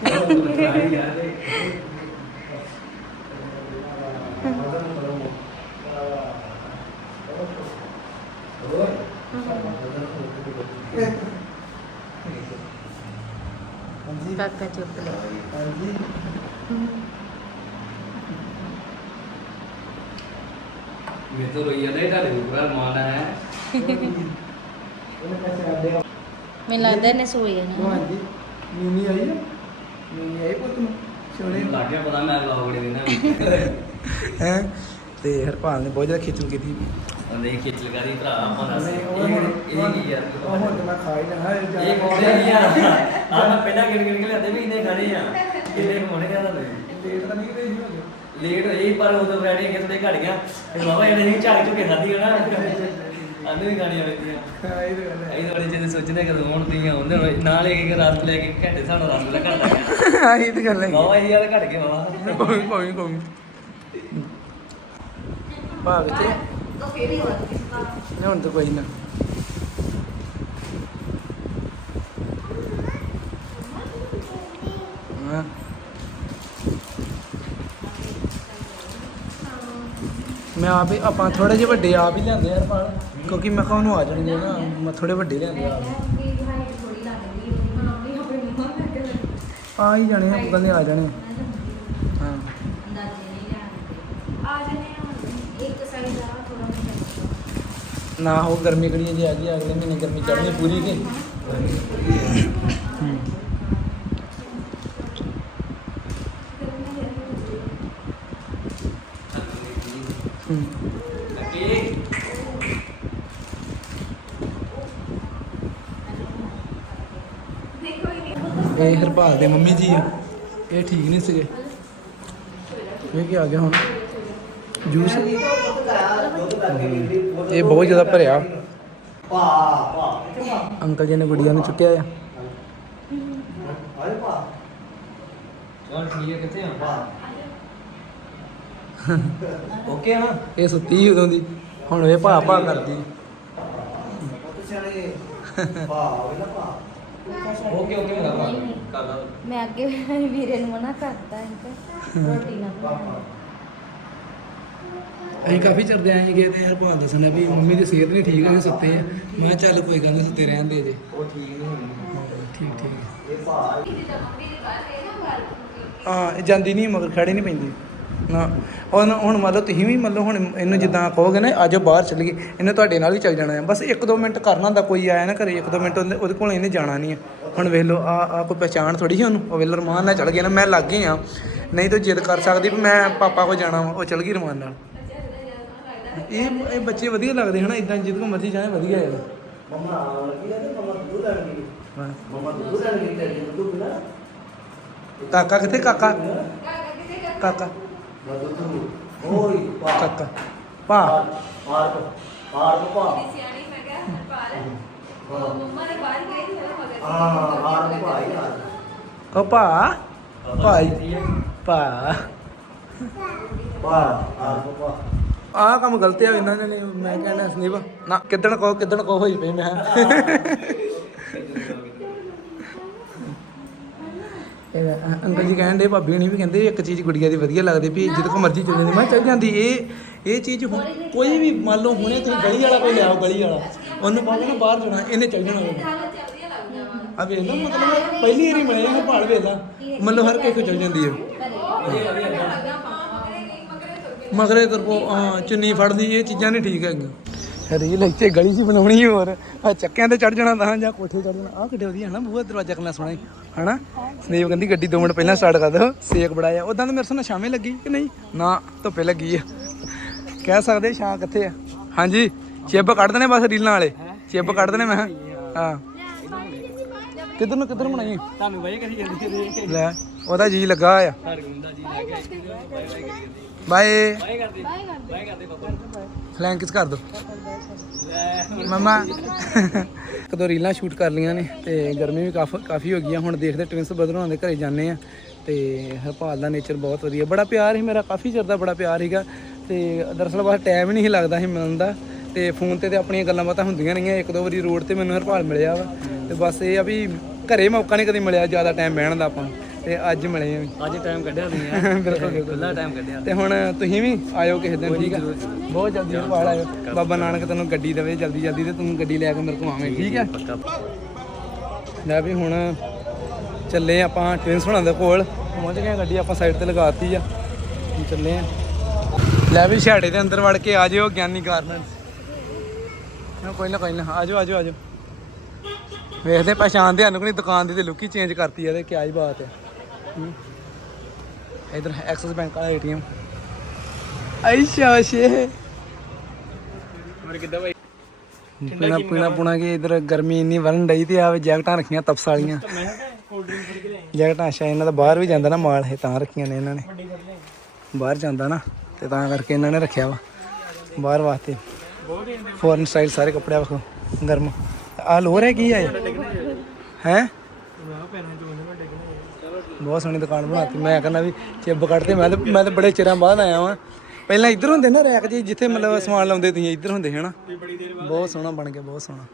A: (laughs)
C: ਕਾਕਾ ਲੈ
E: ਮਾਨ
C: ਲੱਗਦਾ ਇਹਨੇ ਸੋਈ ਜਾਣਾ।
A: ਹਾਂਜੀ ਨੀਂਦ ਆਈ ਹੈ ਨੀਂਦ ਆਈ ਪੁੱਤ ਨੂੰ ਸੋਣੇ
E: ਲੱਗ ਗਿਆ ਪਤਾ ਮੈਂ ਵਲੌਗ ਬੜੇ ਦਿੰਦਾ।
A: ਹੈ? ਤੇ ਹਰਪਾਲ ਨੇ ਬਹੁਤ ਜ਼ਿਆਦਾ ਖਿੱਚੂ ਕੀਤੀ।
E: ਨਹੀਂ ਖਿੱਚ ਲਗਾ ਦੀ ਭਰਾ ਆਪਾਂ ਦੱਸ
A: ਨਹੀਂ, ਉਹ
E: ਇਹ
A: ਹੁਣ-
E: ਇਹ ਕੀ ਯਾਰ
A: ਉਹ ਹੁਣ ਤੇ ਮੈਂ ਖਾ ਹੀ ਲੈਣਾ ਇਹ
E: ਇਹ ਕੀ ਆ? ਆ ਮੈਂ ਪਹਿਲਾਂ ਗਿਣ ਗਿਣ ਕੇ ਲਿਆਦੇ ਵੀ ਇਹਨੇ ਖਾਣੇ ਆ। ਕਿੰਨੇ ਹੋਣੇ ਕਹਿੰਦਾ ਤੁਸੀਂ
A: ਲੇਟ ਤਾਂ ਨਹੀਂ ਕਿਤੇ ਜੀ ਹੋ
E: ਲੇਟ ਹੋਈ ਪਰ ਉਦੋਂ ਰੈਡੀ ਕਿ ਤੇ ਘੜ ਗਿਆ। ਤੇ ਬਾਬਾ ਇਹਨੇ ਨਹੀਂ ਝਾਕ ਝੁਕੇ ਖਾਦੀ ਨਾ। ਆਂਦੇ ਵੀ ਖਾਣੀਆਂ ਪੈਂਦੀਆਂ।
A: ਹਾਂ ਇਹ ਤਾਂ ਗੱਲ ਹੈ।
E: ਇਹ ਥੋੜੇ ਜਿਹੇ ਸੋਚਦੇ ਕਿ ਹੁਣ ਤੁਸੀਂ ਆਉਂਦੇ ਹੋ ਨਾਲ ਇੱਕ ਇੱਕ ਰਾਤ ਲੈ ਕੇ ਘੰਟੇ ਸਾਨੂੰ ਰਾਤ ਲੈ ਘੜ ਗਿਆ।
A: ਹਾਂ ਇਹ ਤਾਂ ਗੱਲ ਹੈ
E: ਬਾਬਾ ਇਹ ਯਾਰ ਘੜ ਗਿਆ ਬਾਬਾ
A: ਕੋਈ ਕੋਈ ਕੋਈ ਭਾਗ ਤੇ ਨਹੀਂ ਹੁਣ ਤਾਂ ਕੋਈ ਨਾ। ਹਾਂ। ਮੈਂ ਆਪ ਹੀ ਆਪਾਂ ਥੋੜੇ ਜਿਹੇ ਵੱਡੇ ਆਪ ਹੀ ਲਿਆਂਦੇ ਯਾਰ ਪਾਲ ਕਿਉਂਕਿ ਮੈਂ ਕਿਹਾ ਉਹਨੂੰ ਆ ਜਾਣਗੇ ਨਾ। ਮੈਂ ਥੋੜੇ ਵੱਡੇ ਲਿਆਂਦੇ ਆਪ। ਆ ਹੀ ਜਾਣੇ ਆ ਕਹਿੰਦੇ ਆ ਜਾਣੇ ਹਾਂ
C: ਆ ਜਨੇ ਇੱਕ ਸਾਈਡ ਦਾ ਥੋੜਾ
A: ਨਾ ਹੋ ਗਰਮੀ ਕੜੀਆਂ ਜੀ ਆ ਗਈ ਅਗਲੇ ਮਹੀਨੇ ਗਰਮੀ ਚੜ੍ਹਨੀ ਪੂਰੀ ਕੇ ਹੂੰ। ਹੂੰ। ਇਹ ਹਰਪਾਲ ਦੇ ਮੰਮੀ ਜੀ ਆ ਇਹ ਠੀਕ ਨਹੀਂ ਸੀਗੇ ਇਹ ਕੀ ਆ ਗਿਆ ਹੁਣ ਜੂਸ? ਇਹ ਬਹੁਤ ਜ਼ਿਆਦਾ ਭਰਿਆ। ਅੰਕਲ ਜੀ ਨੇ ਗੁੜੀਆ ਨੂੰ ਚੁੱਕਿਆ ਆ।
E: ਚਲ ਠੀਕ ਹੈ ਕਿੱਥੇ ਆ। ਓਕੇ ਹਾਂ
A: ਇਹ ਸੁੱਤੀ ਸੀ ਉਦੋਂ ਦੀ। ਹੁਣ ਇਹ ਭਾ ਭਾ ਕਰਦੀ।
E: ਓਕੇ ਓਕੇ ਮੇਰਾ ਭਰਾ ਕਰਦਾ
C: ਮੈਂ ਅੱਗੇ ਵੀਰੇ ਨੂੰ ਮਨਾ ਕਰਤਾ ਇਹਨਾਂ ਰੋਟੀ ਨਾ।
A: ਅਸੀਂ ਕਾਫੀ ਚਿਰ ਦੇ ਆਏ ਗਏ ਤੇ ਹਰਪਾਲ ਦੱਸਣਾ ਵੀ ਮੰਮੀ ਦੀ ਸਿਹਤ ਨਹੀਂ ਠੀਕ ਹੈ ਸੁੱਤੇ ਆ। ਮੈਂ ਕਿਹਾ ਚੱਲ ਕੋਈ ਗੱਲ ਨਹੀਂ ਸੁੱਤੇ ਰਹਿਣ ਦੇ ਜੇ।
E: ਉਹ ਠੀਕ ਨਹੀਂ ਹੋਣੀ।
A: ਠੀਕ ਠੀਕ।
E: ਇਹ ਭਾ
A: ਹਾਂ ਜਾਂਦੀ ਨਹੀਂ ਮਗਰ ਖੜੇ ਨਹੀਂ ਪੈਂਦੀ। ਨਾ ਹੁਣ ਹੁਣ ਮੰਨ ਲਓ ਤੁਸੀਂ ਵੀ ਮੰਨ ਲਓ ਹੁਣ ਇਹਨੂੰ ਜਿੱਦਾਂ ਕਹੋਗੇ ਨਾ ਆਜੋ ਬਾਹਰ ਚੱਲ ਗਏ ਇਹਨੇ ਤੁਹਾਡੇ ਨਾਲ ਵੀ ਚੱਲ ਜਾਣਾ ਹੈ। ਬਸ 1-2 ਮਿੰਟ ਕਰਨਾ ਹੁੰਦਾ ਕੋਈ ਆਇਆ ਨਾ ਘਰੇ 1-2 ਮਿੰਟ ਉਹਦੇ ਉਹਦੇ ਕੋਲ ਇਹਨੇ ਜਾਣਾ ਨਹੀਂ ਹੈ। ਹੁਣ ਵੇਖ ਲਓ ਆ ਆ ਕੋਈ ਪਛਾਣ ਥੋੜੀ ਸੀ ਉਹਨੂੰ? ਉਹ ਵੇਖ ਲਓ ਰਮਾਨ ਨਾਲ ਚੱਲ ਗਿਆ ਨਾ ਮੈਂ ਲੱਗ ਗਈ ਆ ਨਹੀਂ ਤਾਂ ਜਿੱਦ ਕਰ ਸਕਦੀ ਵੀ ਮੈਂ ਪਾਪਾ ਕੋ ਜਾਣਾ ਵਾ ਉਹ ਚੱਲ ਗਈ ਰਮਾਨ ਨਾਲ। ਇਹ ਇਹ ਬੱਚੇ ਵਧੀਆ ਲੱਗਦੇ ਹਨਾ ਇਦਾਂ ਜਿੱਦ ਕੋ ਮਰਜ਼ੀ ਜਾਏ ਵਧੀਆ ਯਾਰ
E: ਮਮਾ ਲੱਗੀ ਹੈ ਤੇ ਮਮਾ ਦੁੱਧ ਲੈਣ ਗਈ।
A: ਹਾਂ।
E: ਮਮਾ ਦੁੱਧ ਲੈਣ ਗਈ ਤੇ ਦੁੱਧ ਪੀਣਾ
A: ਕਾਕਾ ਕਿੱਥੇ? ਕਾਕਾ। ਕਾਕਾ।
E: ਮੈਂ ਦੁੱਧ ਓਏ ਭਾ
A: ਕਾਕਾ। ਭਾ
E: ਪਾਰ ਪਾਰ ਭਾ ਹਾਂ। ਹਾਰ ਭਾ ਯਾਰ
A: ਉਹ ਭਾ ਭਾਈ। ਭਾ
E: ਭਾ ਹਾਰ ਭਾ
A: ਆਹ ਕੰਮ ਗਲਤ ਆ, ਇਹਨਾਂ ਨੇ ਮੈਂ ਕਹਿੰਦਾ ਸੰਦੀਪ ਨਾ, ਕਿੱਦਣ ਕਹੋ ਕਿੱਦਣ ਕਹੋ, ਹੋਈ ਪਈ ਮੈਂ। ਇਹ, ਅੰਕਲ ਜੀ ਕਹਿਣ ਦੇ ਭਾਬੀ ਹਣੀ ਵੀ ਕਹਿੰਦੇ, ਇੱਕ ਚੀਜ਼ ਗੁੜੀਆ ਦੀ ਵਧੀਆ ਲੱਗਦੀ ਵੀ ਜਿੱਦ ਕੋ ਮਰਜ਼ੀ ਚਲੇ ਜਾਂਦੀ। ਮੈਂ ਕਿਹਾ ਚੱਲ ਜਾਂਦੀ, ਇਹ ਇਹ ਚੀਜ਼ ਹੁਣ ਕੋਈ ਵੀ ਮੰਨ ਲਓ, ਹੁਣੇ ਤੁਸੀਂ ਗਲੀ ਵਾਲਾ ਕੋਈ ਲਿਆਓ, ਗਲੀ ਵਾਲਾ, ਉਹਨੂੰ ਪਾਵੇ ਨਾ ਬਾਹਰ ਜਾਣਾ, ਇਹਨੇ ਚੱਲ ਜਾਣਾ। ਆ ਵੇਖ ਲਓ, ਮਤਲਬ ਪਹਿਲੀ ਵਾਰੀ ਮਿਲੇ ਨਾ ਭਾਲ ਵੇਖ ਲਾ ਮਤਲਬ ਹਰ ਕਿਸੇ ਕੋ ਚੱਲ ਜਾਂਦੀ ਹੈ ਮਗਰੇ ਤਰਪੋ ਹਾਂ ਚੁੰਨੀ ਫੜਦੀ ਇਹ ਚੀਜ਼ਾਂ ਨਹੀਂ ਠੀਕ ਹੈਗੀਆਂ। ਰੀਲ ਇੱਥੇ ਗਲੀ 'ਚ ਬਣਾਉਣੀ ਹੋਰ। ਆ ਚੱਕਿਆਂ ਤੇ ਚੜ ਜਾਣਾ ਤਾਂ ਜਾਂ ਕੋਠੇ ਚੜ ਜਾਣਾ। ਆ ਕਿੱਡੇ ਵਧੀਆ ਹਨਾ ਬੂਹਾ ਦਰਵਾਜ਼ਾ ਕਿੰਨਾ ਸੋਹਣਾ ਈ, ਹਨਾ? ਕਹਿੰਦੀ ਗੱਡੀ 2 ਮਿੰਟ ਪਹਿਲਾਂ ਸਟਾਰਟ ਕਰ ਦੋ ਸੇਕ ਬੜਾਇਆ ਉਦਾਂ ਤਾਂ ਮੇਰੇ ਸਾਹਮਣੇ ਛਾਵੇਂ ਲੱਗੀ ਕਿ ਨਹੀਂ? ਨਾ ਧੁੱਪੇ ਲੱਗੀ ਆ। ਕਹਿ ਸਕਦੇ ਛਾਂ ਕਿੱਥੇ ਆ? ਹਾਂਜੀ ਚਿੱਬ ਕੱਢ ਦੇਣੇ ਬਸ ਰੀਲਾਂ ਵਾਲੇ। ਚਿੱਬ ਕੱਢ ਦੇਣੇ ਮੈਂ। ਕਿਹਾ। ਹਾਂ। ਕਿੱਧਰ ਨੂੰ ਕਿੱਧਰ ਨੂੰ ਬਣਾਈ?
E: ਤੁਹਾਨੂੰ ਬਾਈ ਕਰੀ ਜਾਂਦੀ
A: ਲੈ ਉਹਦਾ ਜੀ ਲੱਗਾ ਆ
E: ਹਰਗੁੰਦਾ ਜੀ ਲੱਗ।
A: ਬਾਏ।
E: ਕਰਦੇ। ਕਰਦੇ ਪਾਪਾ।
A: ਫਲੈਂਕਿਸ ਕਰ ਦੋ। ਮਮਾ। ਕਦੋਂ ਰੀਲਾਂ ਸ਼ੂਟ ਕਰ ਲੀਆਂ ਨੇ ਤੇ ਗਰਮੀ ਵੀ ਕਾਫੀ ਕਾਫੀ ਹੋ ਗਈ ਆ। ਹੁਣ ਦੇਖਦੇ ਟਵਿੰਸ ਬ੍ਰਦਰ ਹੋਣਾ ਦੇ ਘਰੇ ਜਾਂਦੇ ਆ। ਤੇ ਹਰਪਾਲ ਦਾ ਨੇਚਰ ਬਹੁਤ ਵਧੀਆ। ਬੜਾ ਪਿਆਰ ਸੀ ਮੇਰਾ। ਕਾਫੀ ਚਿਰ ਦਾ ਬੜਾ ਪਿਆਰ ਸੀਗਾ। ਤੇ ਦਰਅਸਲ ਬਸ ਟਾਈਮ ਹੀ ਨਹੀਂ ਲੱਗਦਾ ਸੀ ਮਿਲਣ ਦਾ। ਤੇ ਫੋਨ ਤੇ ਤੇ ਆਪਣੀਆਂ ਗੱਲਾਂ ਬਾਤਾਂ ਹੁੰਦੀਆਂ ਰਹੀਆਂ। ਇੱਕ ਦੋ ਵਾਰੀ ਰੋਡ ਤੇ ਮੈਨੂੰ ਹਰਪਾਲ ਮਿਲਿਆ ਵਾ। ਤੇ ਬਸ ਇਹ ਆ ਵੀ ਘਰੇ ਮੌਕਾ ਨਹੀਂ ਕਦੀ ਮਿਲਿਆ ਜ਼ਿਆਦਾ ਟਾਈਮ ਬਹਿਣ ਦਾ ਆਪਾਂ ਤੇ ਅੱਜ ਮਿਲੇ ਆ।
E: ਅੱਜ ਟਾਈਮ ਕੱਢਿਆ ਤੁਸੀਂ ਆ (laughs)
A: ਬਿਲਕੁਲ ਬਿਲਕੁਲ।
E: ਖੁੱਲਾ ਟਾਈਮ ਕੱਢਿਆ।
A: ਤੇ ਹੁਣ ਤੁਸੀਂ ਵੀ ਆਇਓ ਕਿਸੇ ਦਿਨ ਠੀਕ ਆ? ਬਹੁਤ ਜਲਦੀ ਹਰਪਾਲ ਆਇਓ। ਬਾਬਾ ਨਾਨਕ ਤੈਨੂੰ ਗੱਡੀ ਦੇਵੇ ਜਲਦੀ ਜਲਦੀ ਤੇ ਤੂੰ ਗੱਡੀ ਲੈ ਕੇ ਮੇਰੇ ਕੋਲ ਆਵੇਂ ਠੀਕ ਆ? ਲੈ ਵੀ ਹੁਣ ਚੱਲੇ ਆਪਾਂ ਟ੍ਰੇਨਸ ਹੋਣਾ ਦੇ ਕੋਲ। ਪਹੁੰਚ ਗਏ ਗੱਡੀ ਆਪਾਂ ਸਾਈਡ ਤੇ ਲਗਾਤੀ ਆ। ਚੱਲੇ ਆ। ਲੈ ਵੀ ਛਾੜੇ ਦੇ ਅੰਦਰ ਵੜ ਕੇ ਆ ਜਿਓ ਗਿਆਨੀ ਗਾਰਮੈਂਟਸ ਨਾ ਕੋਈ ਨਾ ਕੋਈ ਨਾ। ਆ ਜਾਓ ਆ ਜਾਓ ਆ ਜਾਓ। ਵੇਖਦੇ ਪਛਾਣਦੇ ਸਾਨੂੰ ਕੋਈ ਦੁਕਾਨ ਦੀ ਤੇ ਲੁੱਕ ਚੇਂਜ ਕਰਤੀ ਆ ਤੇ ਕੀ ਹੀ ਬਾਤ ਹੈ ਹੂੰ। ਇਧਰ ਐਕਸਿਸ ਬੈਂਕ ਵਾਲਾ ਏਟੀਐਮ। ਆਇਸ਼ਾ ਸ਼ੇ
E: ਹੋਰ ਕਿੱਦਾਂ ਬਾਈ?
A: ਪੀਣਾ ਪੀਣਾ ਪੁਣਾ ਕੇ ਇਧਰ ਗਰਮੀ ਇੰਨੀ ਵਰਨ ਡਈ ਤੇ ਆ ਜੈਕਟਾਂ ਰੱਖੀਆਂ ਤਪਸ ਵਾਲੀਆਂ। ਜੈਕਟਾਂ ਅੱਛਾ ਇਹਨਾਂ ਦਾ ਬਾਹਰ ਵੀ ਜਾਂਦਾ ਨਾ ਮਾਲ ਇਹ ਤਾਂ ਰੱਖੀਆਂ ਨੇ ਇਹਨਾਂ ਨੇ। ਬਾਹਰ ਜਾਂਦਾ ਨਾ ਤੇ ਤਾਂ ਕਰਕੇ ਇਹਨਾਂ ਨੇ ਰੱਖਿਆ ਵਾ ਬਾਹਰ ਵਾਸਤੇ।
E: ਹੀ
A: ਫੋਰਨ ਸਟਾਈਲ ਸਾਰੇ ਕੱਪੜੇ ਵੇਖੋ ਗਰਮ। ਆ ਲੋਰ ਹੈ ਕੀ ਹੈ? ਹੈ
E: ਮੈਂ ਪੈਰਾਂ ਚ ਉਹਨਾਂ ਡਿੱਗਣਾ ਚਲੋ
A: ਬਹੁਤ ਸੋਹਣੀ ਦੁਕਾਨ ਬਣਾਤੀ। ਮੈਂ ਕਹਿੰਦਾ ਵੀ ਚਿੱਬ ਕੱਢਦੇ ਮੈਂ ਤਾਂ ਮੈਂ ਤਾਂ ਬੜੇ ਚਿਰਾਂ ਬਾਅਦ ਆਇਆ ਵਾਂ। ਪਹਿਲਾਂ ਇੱਧਰ ਹੁੰਦੇ ਨਾ ਰੈਕ ਜੀ ਜਿੱਥੇ ਮਤਲਬ ਸਮਾਨ ਲਾਉਂਦੇ ਤੁਸੀਂ ਇੱਧਰ ਹੁੰਦੇ ਹਨਾ? ਬਹੁਤ ਸੋਹਣਾ ਬਣ ਗਿਆ ਬਹੁਤ ਸੋਹਣਾ।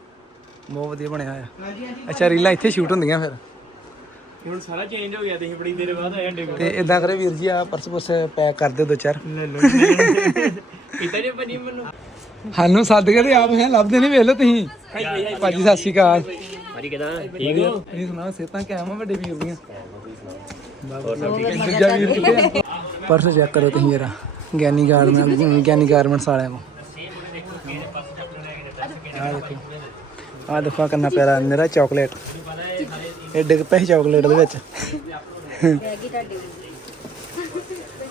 A: ਬਹੁਤ ਵਧੀਆ ਬਣਿਆ ਆ ਅੱਛਾ ਰੀਲਾਂ ਇੱਥੇ ਸ਼ੂਟ ਹੁੰਦੀਆਂ ਫਿਰ?
E: ਹੁਣ ਸਾਰਾ ਚੇਂਜ ਹੋ ਗਿਆ ਤੁਸੀਂ ਬੜੀ ਦੇਰ ਬਾਅਦ ਆਏ ਡਿੱਗ
A: ਤੇ ਇਦਾਂ ਕਰੇ ਵੀਰ ਜੀ ਆ ਪਰਸ ਪੁਰਸ ਪੈਕ ਕਰ ਦਿਓ ਦੋ ਚਾਰ।
E: ਲੈ ਲੋ ਕੀਤਾ ਜੇ ਭਾਜੀ ਮੈਨੂੰ?
A: ਸਾਨੂੰ ਸੱਦ ਕੇ ਤੇ ਆਪ ਹੈ ਲੱਭਦੇ ਨਹੀਂ ਵੇਖ ਲਓ ਤੁਸੀਂ। ਭਾਜੀ ਸਤਿ ਸ਼੍ਰੀ ਅਕਾਲ।
E: ਭਾਜੀ ਕਿਦਾਂ? ਠੀਕ ਹੋ?
A: ਤੁਸੀਂ ਸੁਣਾਓ ਸਿਹਤਾਂ ਕਿਵੇਂ ਵੱਡੇ ਵੀਰ ਦੀਆਂ? ਦੂਜਾ ਵੀਰ ਕਿੱਥੇ ਆ? ਪਰਸ ਚੈੱਕ ਕਰੋ ਤੁਸੀਂ ਜਰਾ। ਗਿਆਨੀ ਗਾਰਮੈਂਟ ਗਿਆਨੀ ਗਾਰਮੈਂਟਸ ਵਾਲਿਆਂ ਕੋ ਆ ਦੇਖੋ। ਆ ਦੇਖੋ ਆਹ ਕਿੰਨਾ ਪਿਆਰਾ ਮੇਰਾ ਚਾਕਲੇਟ ਇਹ ਡਿੱਗ ਪਈ ਚਾਕਲੇਟ ਦੇ ਵਿੱਚ।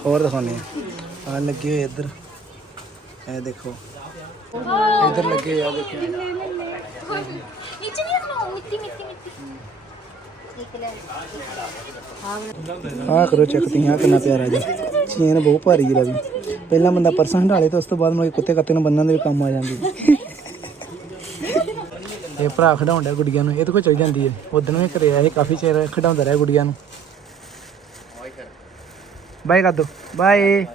A: ਹੋਰ ਦਿਖਾਉਂਦੇ ਆ ਆ ਲੱਗੇ ਹੋਏ ਇੱਧਰ। ਇਹ ਦੇਖੋ। ਇੱਧਰ ਲੱਗੇ ਆ ਦੇਖੋ।
C: ਨੀਚੇ ਨਹੀਂ ਰੱਖਣਾ ਮਿੱਟੀ ਮਿੱਟੀ।
A: ਆਹ ਕਰੋ ਚੈੱਕ ਤੁਸੀਂ, ਆਹ ਕਿੰਨਾ ਪਿਆਰਾ ਜੀ। ਚੇਨ ਬਹੁਤ ਭਾਰੀ ਜਿਹੜਾ ਵੀ। ਪਹਿਲਾਂ ਬੰਦਾ ਪਰਸ ਹੰਡਾਲੇ ਤੇ ਉਸ ਤੋਂ ਬਾਅਦ ਮੋਏ ਕੁੱਤੇ ਕੱਤੇ ਨੂੰ ਬੰਨਣ ਦੇ ਵੀ ਕੰਮ ਆ ਜਾਂਦੀ। ਇਹ ਭਰਾ ਖਡਾਉਂਦਾ ਗੁੱਡੀਆਂ ਨੂੰ, ਇਹ ਤਾਂ ਕੋਈ ਚਲ ਜਾਂਦੀ ਹੈ। ਉਦੋਂ ਵੀ ਘਰੇ ਆਇਆ ਇਹ, ਕਾਫੀ ਚਿਰ ਖਡਾਉਂਦਾ ਰਿਹਾ ਗੁੱਡੀਆਂ ਨੂੰ। ਬਾਏ ਕਰ ਦੋ। ਬਾਏ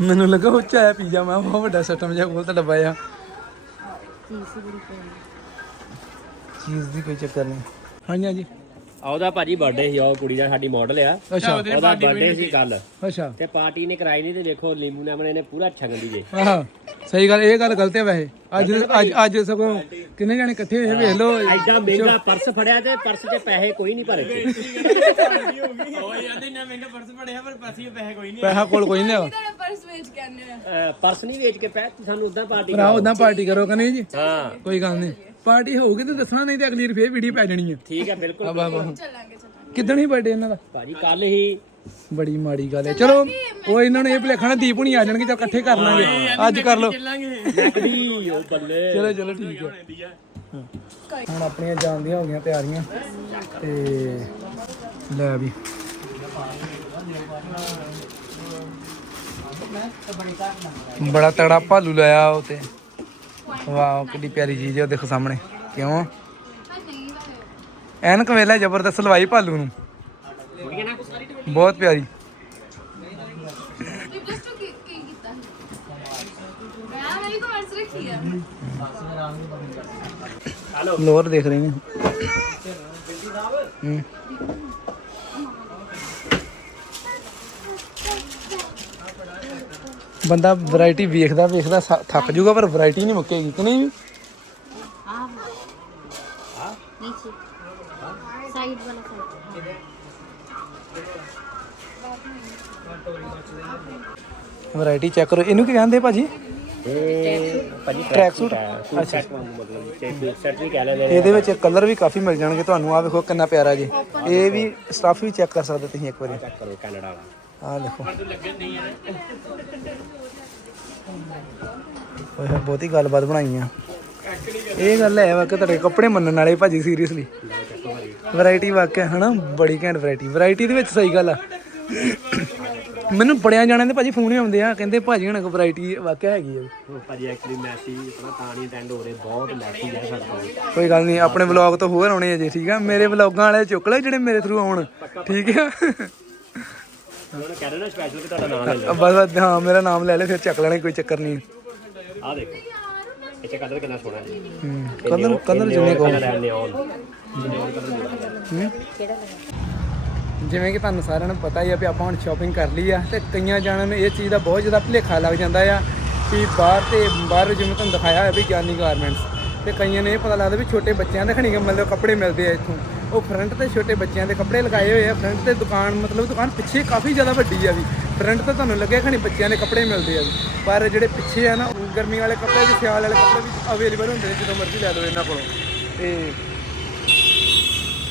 A: ਮੈਨੂੰ ਲੱਗਾ ਉੱਚਾ ਆਇਆ ਪੀਜਾ ਮੈਂ ਬਹੁਤ ਵੱਡਾ ਸਿਸਟਮ ਜਿਹਾ ਕੋਲ ਤਾਂ ਡੱਬਾ ਆ ਚੀਜ਼ ਦੀ ਕੋਈ ਚੱਕਰ ਨਹੀਂ। ਹਾਂਜੀ ਹਾਂਜੀ।
F: ਆ ਉਹਦਾ ਭਾਜੀ ਬਰਥਡੇ ਸੀ ਉਹ ਕੁੜੀ ਦਾ ਸਾਡੀ ਮਾਡਲ ਆ।
A: ਅੱਛਾ।
F: ਉਹਦਾ ਬਰਥਡੇ ਸੀ ਕੱਲ
A: ਅੱਛਾ।
F: ਤੇ ਪਾਰਟੀ ਨੇ ਕਰਾਈ ਨਹੀਂ ਤੇ ਦੇਖੋ ਲੀਮੂ ਨੇ ਨੇ ਪੂਰਾ ਛਗਨ ਦੀ ਜੇ
A: ਆਹ ਸਹੀ ਗੱਲ ਇਹ ਗੱਲ ਗਲਤ ਹੈ ਵੈਸੇ। ਅੱਜ ਅੱਜ ਅੱਜ ਸਗੋਂ ਕਿੰਨੇ ਜਾਣੇ ਇਕੱਠੇ ਹੋਏ ਵੇਖ ਲਓ।
F: ਐਡਾ ਮਹਿੰਗਾ ਪਰਸ ਫੜਿਆ ਤੇ ਪਰਸ 'ਚ ਪੈਸੇ ਕੋਈ ਨਹੀਂ ਭਰੇ
E: ਓਏ ਯਾਰ ਇੰਨਾ ਮਹਿੰਗਾ ਪਰਸ ਪੜਿਆ ਪਰ ਪਾਸੀ ਪੈਸੇ ਕੋਈ ਨਹੀਂ
A: ਪੈਸਾ ਕੋਲ ਕੋਈ ਨਹੀਂ ਹੈਗਾ।
F: ਅਹ ਪਰਸ ਨਹੀਂ ਵੇਚ ਕੇ ਪੈ ਸਾਨੂੰ ਉਦਾਂ ਪਾਰਟੀ
A: ਭਰਾ ਉਦਾਂ ਪਾਰਟੀ ਕਰੋ ਕਹਿੰਦੇ ਜੀ?
F: ਹਾਂ।
A: ਕੋਈ ਗੱਲ ਨਹੀਂ। ਪਾਰਟੀ ਹੋਊਗੀ ਤੇ ਦੱਸਣਾ ਨਹੀਂ ਤੇ ਅਗਲੀ ਵਾਰ ਫੇਰ ਵੀਡੀਓ ਪੈ ਜਾਣੀ ਹੈ
F: ਠੀਕ ਹੈ ਬਿਲਕੁਲ
A: ਵਾਹ ਵਾਹ ਕਿੱਦਣ ਹੀ ਬਰਥਡੇ ਇਹਨਾਂ ਦਾ?
F: ਭਾਜੀ ਕੱਲ ਹੀ।
A: ਬੜੀ ਮਾੜੀ ਗੱਲ ਹੈ। ਚਲੋ ਉਹ ਇਹਨਾਂ ਨੂੰ ਇਹ ਭਲੇਖਣਾ ਦੀਪ ਹੁਣੀ ਆ ਜਾਣਗੇ ਚਲ ਇਕੱਠੇ ਕਰ ਲਾਂਗੇ। ਅੱਜ ਕਰ ਲਓ।
F: ਨਕਦੀ ਉਹ ਬੱਲੇ।
A: ਚਲੋ ਚਲੋ ਠੀਕ ਹੈ। ਹਾਂ। ਹੁਣ ਆਪਣੀਆਂ ਜਾਣ ਦੀਆਂ ਹੋ ਗਈਆਂ ਤਿਆਰੀਆਂ ਤੇ ਲੈ ਵੀ। ਬੜਾ ਤੜਾ ਭਾਲੂ ਲਾਇਆ ਉਹ ਤੇ। ਵਾਓ, ਕਿੱਡੀ ਪਿਆਰੀ ਚੀਜ਼ ਹੈ ਉਹ ਦੇਖੋ ਸਾਹਮਣੇ। ਕਿਉਂ? ਐਨਕ ਵੇਲਾ ਜ਼ਬਰਦਸਤ ਲਵਾਈ ਭਾਲੂ ਨੂੰ। ਬਹੁਤ ਪਿਆਰੀ। ਲੋਰ ਦੇਖ ਰਹੇ ਨੇ। ਬੰਦਾ ਵੈਰਾਈਟੀ ਵੇਖਦਾ ਵੇਖਦਾ ਸਾ- ਥੱਕ ਜਾਊਗਾ ਪਰ ਵੈਰਾਈਟੀ ਨਹੀਂ ਮੁੱਕੇਗੀ ਕਿ ਨਹੀਂ
C: नीचे साइड वाला साइड
A: ਵੈਰਾਈਟੀ ਚੈੱਕ ਕਰੋ ਇਹਨੂੰ ਕੀ ਕਹਿੰਦੇ ਭਾਜੀ
F: ਇਹ ਭਾਜੀ
A: ਟਰੈਕ ਸੂਟ
F: ਅੱਛਾ ਸੈਟ ਮਤਲਬ ਚੈਕ ਸੈਟ ਵੀ ਕਹਿ ਲੈਂਦੇ
A: ਇਹਦੇ ਵਿੱਚ ਕਲਰ ਵੀ ਕਾਫੀ ਮਿਲ ਜਾਣਗੇ ਤੁਹਾਨੂੰ ਆ ਵੇਖੋ ਕਿੰਨਾ ਪਿਆਰਾ ਜੀ ਇਹ ਵੀ ਸਟਫ ਵੀ ਚੈੱਕ ਕਰ ਸਕਦੇ ਤੁਸੀਂ ਇੱਕ ਵਾਰੀ
F: ਚੈੱਕ ਕਰੋ ਕੈਨੇਡਾ ਵਾਲਾ
A: ਆ ਦੇਖੋ। ਓਏ ਹੋਏ, ਬਹੁਤੀ ਗੱਲਬਾਤ ਬਣਾਈ ਆ। ਇਹ ਗੱਲ ਹੈ ਵਾ ਕਿ ਤੁਹਾਡੇ ਕੱਪੜੇ ਮੰਨਣ ਵਾਲੇ ਭਾਜੀ ਸੀਰੀਅਸਲੀ ਵੈਰਾਈਟੀ ਵਾਕਿਆ ਹਨਾ? ਬੜੀ ਘੈਂਟ ਵੈਰਾਈਟੀ ਵੈਰਾਈਟੀ ਦੇ ਵਿੱਚ ਸਹੀ ਗੱਲ ਆ। ਮੈਨੂੰ ਬੜਿਆਂ ਜਾਣਿਆਂ ਦੇ ਭਾਜੀ ਫੋਨ ਹੀ ਆਉਂਦੇ ਆ ਕਹਿੰਦੇ ਭਾਜੀ ਹਣਾ ਕੋ ਵੈਰਾਈਟੀ ਵਾਕਿਆ ਹੈਗੀ ਆ।
F: ਉਹ ਭਾਜੀ ਐਕਚੁਅਲੀ ਮੈਸੇਜ ਆਪਣਾ ਤਾਂ ਨਹੀਂ ਅਟੈਂਡ ਹੋ ਰਹੇ ਬਹੁਤ ਮੈਸੇਜ ਆ ਸਾਡੇ ਕੋਲ।
A: ਕੋਈ ਗੱਲ ਨਹੀਂ ਆਪਣੇ ਵਲੌਗ ਤੋਂ ਹੋਰ ਆਉਣੇ ਆ ਜੀ ਠੀਕ ਆ? ਮੇਰੇ ਵਲੌਗਾਂ ਵਾਲੇ ਚੁੱਕ ਲਓ ਜਿਹੜੇ ਮੇਰੇ ਥਰੂ ਆਉਣ ਠੀਕ ਆ?
F: ਉਹਨਾਂ ਨੇ ਕਹਿ ਰਹੇ ਨਾ ਸਪੈਸ਼ਲ ਕਿ ਤੁਹਾਡਾ ਨਾਮ ਲੈ ਲਓ।
A: ਬਸ ਬਸ ਹਾਂ ਮੇਰਾ ਨਾਮ ਲੈ ਲੈ ਫਿਰ ਚੱਕ ਲੈਣਾ ਕੋਈ ਚੱਕਰ ਨਹੀਂ।
F: ਆਹ ਦੇਖੋ। ਇਹ ਚ ਕਲਰ ਕਿੰਨਾ ਸੋਹਣਾ ਹੈ।
A: ਕਲਰ ਕਲਰ ਜਿੰਨੇ ਕਹੋ
F: ਕੈਨੇਡਾ ਨਿਓਨ
A: ਹੂੰ? ਜਿਵੇਂ ਕਿ ਤੁਹਾਨੂੰ ਸਾਰਿਆਂ ਨੂੰ ਪਤਾ ਹੀ ਆ ਵੀ ਆਪਾਂ ਹੁਣ ਸ਼ਾਪਿੰਗ ਕਰ ਲਈ ਆ ਤੇ ਕਈਆਂ ਜਾਣਾਂ ਨੂੰ ਇਹ ਚੀਜ਼ ਦਾ ਬਹੁਤ ਜ਼ਿਆਦਾ ਭੁਲੇਖਾ ਲੱਗ ਜਾਂਦਾ ਆ ਕਿ ਬਾਹਰ ਤੇ ਬਾਹਰ ਜਿਵੇਂ ਤੁਹਾਨੂੰ ਦਿਖਾਇਆ ਹੋਇਆ ਵੀ ਗਿਆਨੀ ਗਾਰਮੈਂਟਸ ਤੇ ਕਈਆਂ ਨੂੰ ਇਹ ਪਤਾ ਲੱਗਦਾ ਵੀ ਛੋਟੇ ਬੱਚਿਆਂ ਦੇ ਖਣੀ ਮਤਲਬ ਕੱਪੜੇ ਮਿਲਦੇ ਆ ਇੱਥੋਂ। ਉਹ ਫਰੰਟ ਤੇ ਛੋਟੇ ਬੱਚਿਆਂ ਦੇ ਕੱਪੜੇ ਲਗਾਏ ਹੋਏ ਆ। ਫਰੰਟ ਤੇ ਦੁਕਾਨ, ਮਤਲਬ ਦੁਕਾਨ ਪਿੱਛੇ ਕਾਫੀ ਜ਼ਿਆਦਾ ਵੱਡੀ ਆ ਵੀ। ਫਰੰਟ ਤੇ ਤੁਹਾਨੂੰ ਲੱਗੇ ਖਣੀ ਬੱਚਿਆਂ ਦੇ ਕੱਪੜੇ ਮਿਲਦੇ ਆ ਵੀ। ਪਰ ਜਿਹੜੇ ਪਿੱਛੇ ਆ ਨਾ, ਉਹ ਗਰਮੀ ਵਾਲੇ ਕੱਪੜੇ ਵੀ, ਸਿਆਲ ਵਾਲੇ ਕੱਪੜੇ ਵੀ ਅਵੇਲੇਬਲ ਹੁੰਦੇ ਨੇ ਜਦੋਂ ਮਰਜ਼ੀ ਲੈ ਲਓ ਇਹਨਾਂ ਕੋਲੋਂ। ਤੇ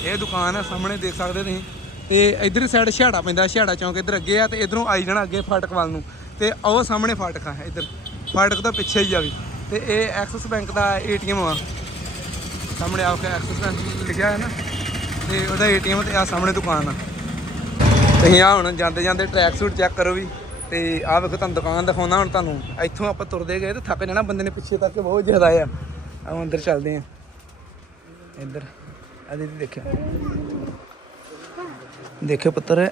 A: ਇਹ ਦੁਕਾਨ ਆ, ਸਾਹਮਣੇ ਦੇਖ ਸਕਦੇ ਤੁਸੀਂ। ਤੇ ਇਧਰ ਸਾਈਡ ਛਿਆੜਾ ਪੈਂਦਾ ਛਿਆੜਾ ਚੌਂਕ ਇਧਰ ਅੱਗੇ ਆ ਤੇ ਇਧਰੋਂ ਆਈ ਜਾਣਾ ਅੱਗੇ ਫਾਟਕ ਵੱਲ ਨੂੰ। ਤੇ ਉਹ ਸਾਹਮਣੇ ਫਾਟਕ ਆ, ਇਧਰ। ਫਾਟਕ ਤੋਂ ਪਿੱਛੇ ਹੀ ਆ ਵੀ। ਤੇ ਇਹ ਐਕਸਿਸ ਬੈਂਕ ਦਾ ਏਟੀਐਮ ਆ। ਸਾਹਮਣੇ ਆ ਕੇ ਐਕਸਿਸ ਬੈਂਕ ਲਿਖਿਆ ਹੈ ਨਾ। ਤੇ ਉਹਦਾ ਏਟੀਐਮ ਤੇ ਆ ਸਾਹਮਣੇ ਦੁਕਾਨ ਆ। ਤੁਸੀਂ ਆ ਹੁਣ ਜਾਂਦੇ ਜਾਂਦੇ ਟਰੈਕ ਸੂਟ ਚੈੱਕ ਕਰੋ ਵੀ, ਤੇ ਆ ਵੇਖੋ ਤੁਹਾਨੂੰ ਦੁਕਾਨ ਦਿਖਾਉਂਦਾ ਹੁਣ ਤੁਹਾਨੂੰ। ਇੱਥੋਂ ਆਪਾਂ ਤੁਰਦੇ ਗਏ ਤੇ ਥੱਕ ਜਾਣਾ ਬੰਦੇ ਨੇ ਪਿੱਛੇ ਤੱਕ, ਬਹੁਤ ਜ਼ਿਆਦਾ ਆ। ਆ ਅੰਦਰ ਚੱਲਦੇ ਆ। ਇੱਧਰ ਆ ਦੀਦੀ ਦੇਖਿਆ ਦੇਖਿਓ ਪੁੱਤਰ।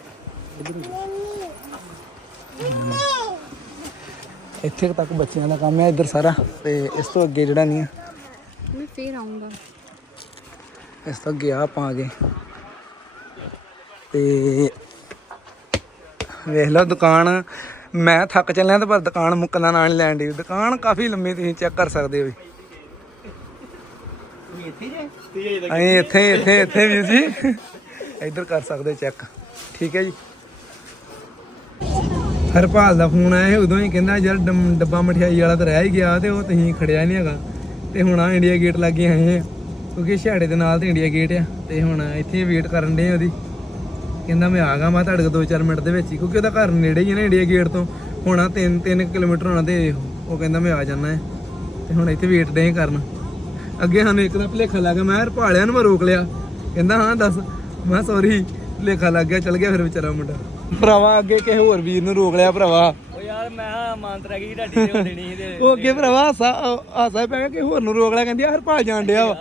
A: ਇੱਥੇ ਤੱਕ ਬੱਚਿਆਂ ਦਾ ਕੰਮ ਹੈ ਇੱਧਰ ਸਾਰਾ। ਤੇ ਇਸ ਤੋਂ ਅੱਗੇ ਜਿਹੜਾ ਨਹੀਂ ਆ।
C: ਮੈਂ ਫੇਰ ਆਉਂਗਾ
A: ਇਸ ਤੋਂ ਅੱਗੇ ਆ ਆਪਾਂ ਗਏ ਤੇ ਵੇਖ ਲਓ ਦੁਕਾਨ ਮੈਂ ਥੱਕ ਚੱਲਿਆ ਤੇ ਪਰ ਦੁਕਾਨ ਮੁੱਕਣਾ ਨਾਲ ਨਹੀਂ ਲੈਣ ਦੀ ਦੁਕਾਨ ਕਾਫੀ ਲੰਮੀ ਤੁਸੀਂ ਚੈੱਕ ਕਰ ਸਕਦੇ ਹੋ ਅਸੀਂ ਇੱਥੇ ਇੱਥੇ ਇੱਥੇ ਵੀ ਜੀ ਇੱਧਰ ਕਰ ਸਕਦੇ ਚੈੱਕ ਠੀਕ ਹੈ ਜੀ। ਹਰਪਾਲ ਦਾ ਫੋਨ ਆਇਆ ਉਦੋਂ ਹੀ ਕਹਿੰਦਾ ਯਾਰ ਡੱਬਾ ਮਠਿਆਈ ਵਾਲਾ ਤਾਂ ਰਹਿ ਹੀ ਗਿਆ ਤੇ ਉਹ ਤੁਸੀਂ ਖੜਿਆ ਨਹੀਂ ਹੈਗਾ। ਤੇ ਹੁਣ ਆ ਇੰਡੀਆ ਗੇਟ ਲੱਗੇ ਆਏ ਆ। ਕਿਉਂਕਿ ਛਾੜੇ ਦੇ ਨਾਲ ਤੇ ਇੰਡੀਆ ਗੇਟ ਆ ਤੇ ਹੁਣ ਇੱਥੇ ਵੇਟ ਕਰਨ ਦੇ ਉਹਦੀ। ਕਹਿੰਦਾ ਮੈਂ ਆ ਗਿਆ, ਮੈਂ ਤੁਹਾਡੇ ਕੋਲ 2-4 ਮਿੰਟ ਦੇ ਵਿੱਚ ਹੀ, ਕਿਉਂਕਿ ਉਹਦਾ ਘਰ ਨੇੜੇ ਹੀ ਹੈ ਨਾ ਇੰਡੀਆ ਗੇਟ ਤੋਂ। ਹੁਣ 3-3 ਕਿਲੋਮੀਟਰ ਹੋਣਾ ਤੇ ਉਹ ਕਹਿੰਦਾ ਮੈਂ ਆ ਜਾਣਾ ਹੈ। ਤੇ ਹੁਣ ਇੱਥੇ ਵੇਟ ਦੇ ਕਰਨ। ਅੱਗੇ ਸਾਨੂੰ ਇੱਕ ਦਾ ਭੁਲੇਖਾ ਲੱਗ ਗਿਆ, ਮੈਂ ਯਾਰ ਭਾਲਿਆਂ ਨੂੰ ਮੈਂ ਰੋਕ ਲਿਆ। ਕਹਿੰਦਾ, ਹਾਂ, ਦੱਸ। ਮੈਂ ਸੌਰੀ ਭੁਲੇਖਾ ਲੱਗ ਗਿਆ, ਚਲ ਗਿਆ ਫਿਰ ਵਿਚਾਰਾ ਮੁੰਡਾ। ਭਰਾਵਾ, ਅੱਗੇ ਕਿਸੇ ਹੋਰ ਵੀਰ ਨੂੰ ਰੋਕ ਲਿਆ, ਭਰਾਵਾ।
E: ਯਾਰ ਮੈਂ ਮੰਤਰਾ ਕੀ ਢਾਡੀ ਤੇ ਦੇਣੀ ਸੀ ਤੇ
A: ਉਹ ਅੱਗੇ ਭਰਾਵਾ ਹਾਸਾ ਹਾਸਾ ਪੈ ਗਿਆ ਕਿ ਹੋਰ ਨੂੰ ਰੋਕ ਲਿਆ ਕਹਿੰਦੀ ਯਾਰ ਭਾਲ ਜਾਣ ਡਿਆ ਵਾ।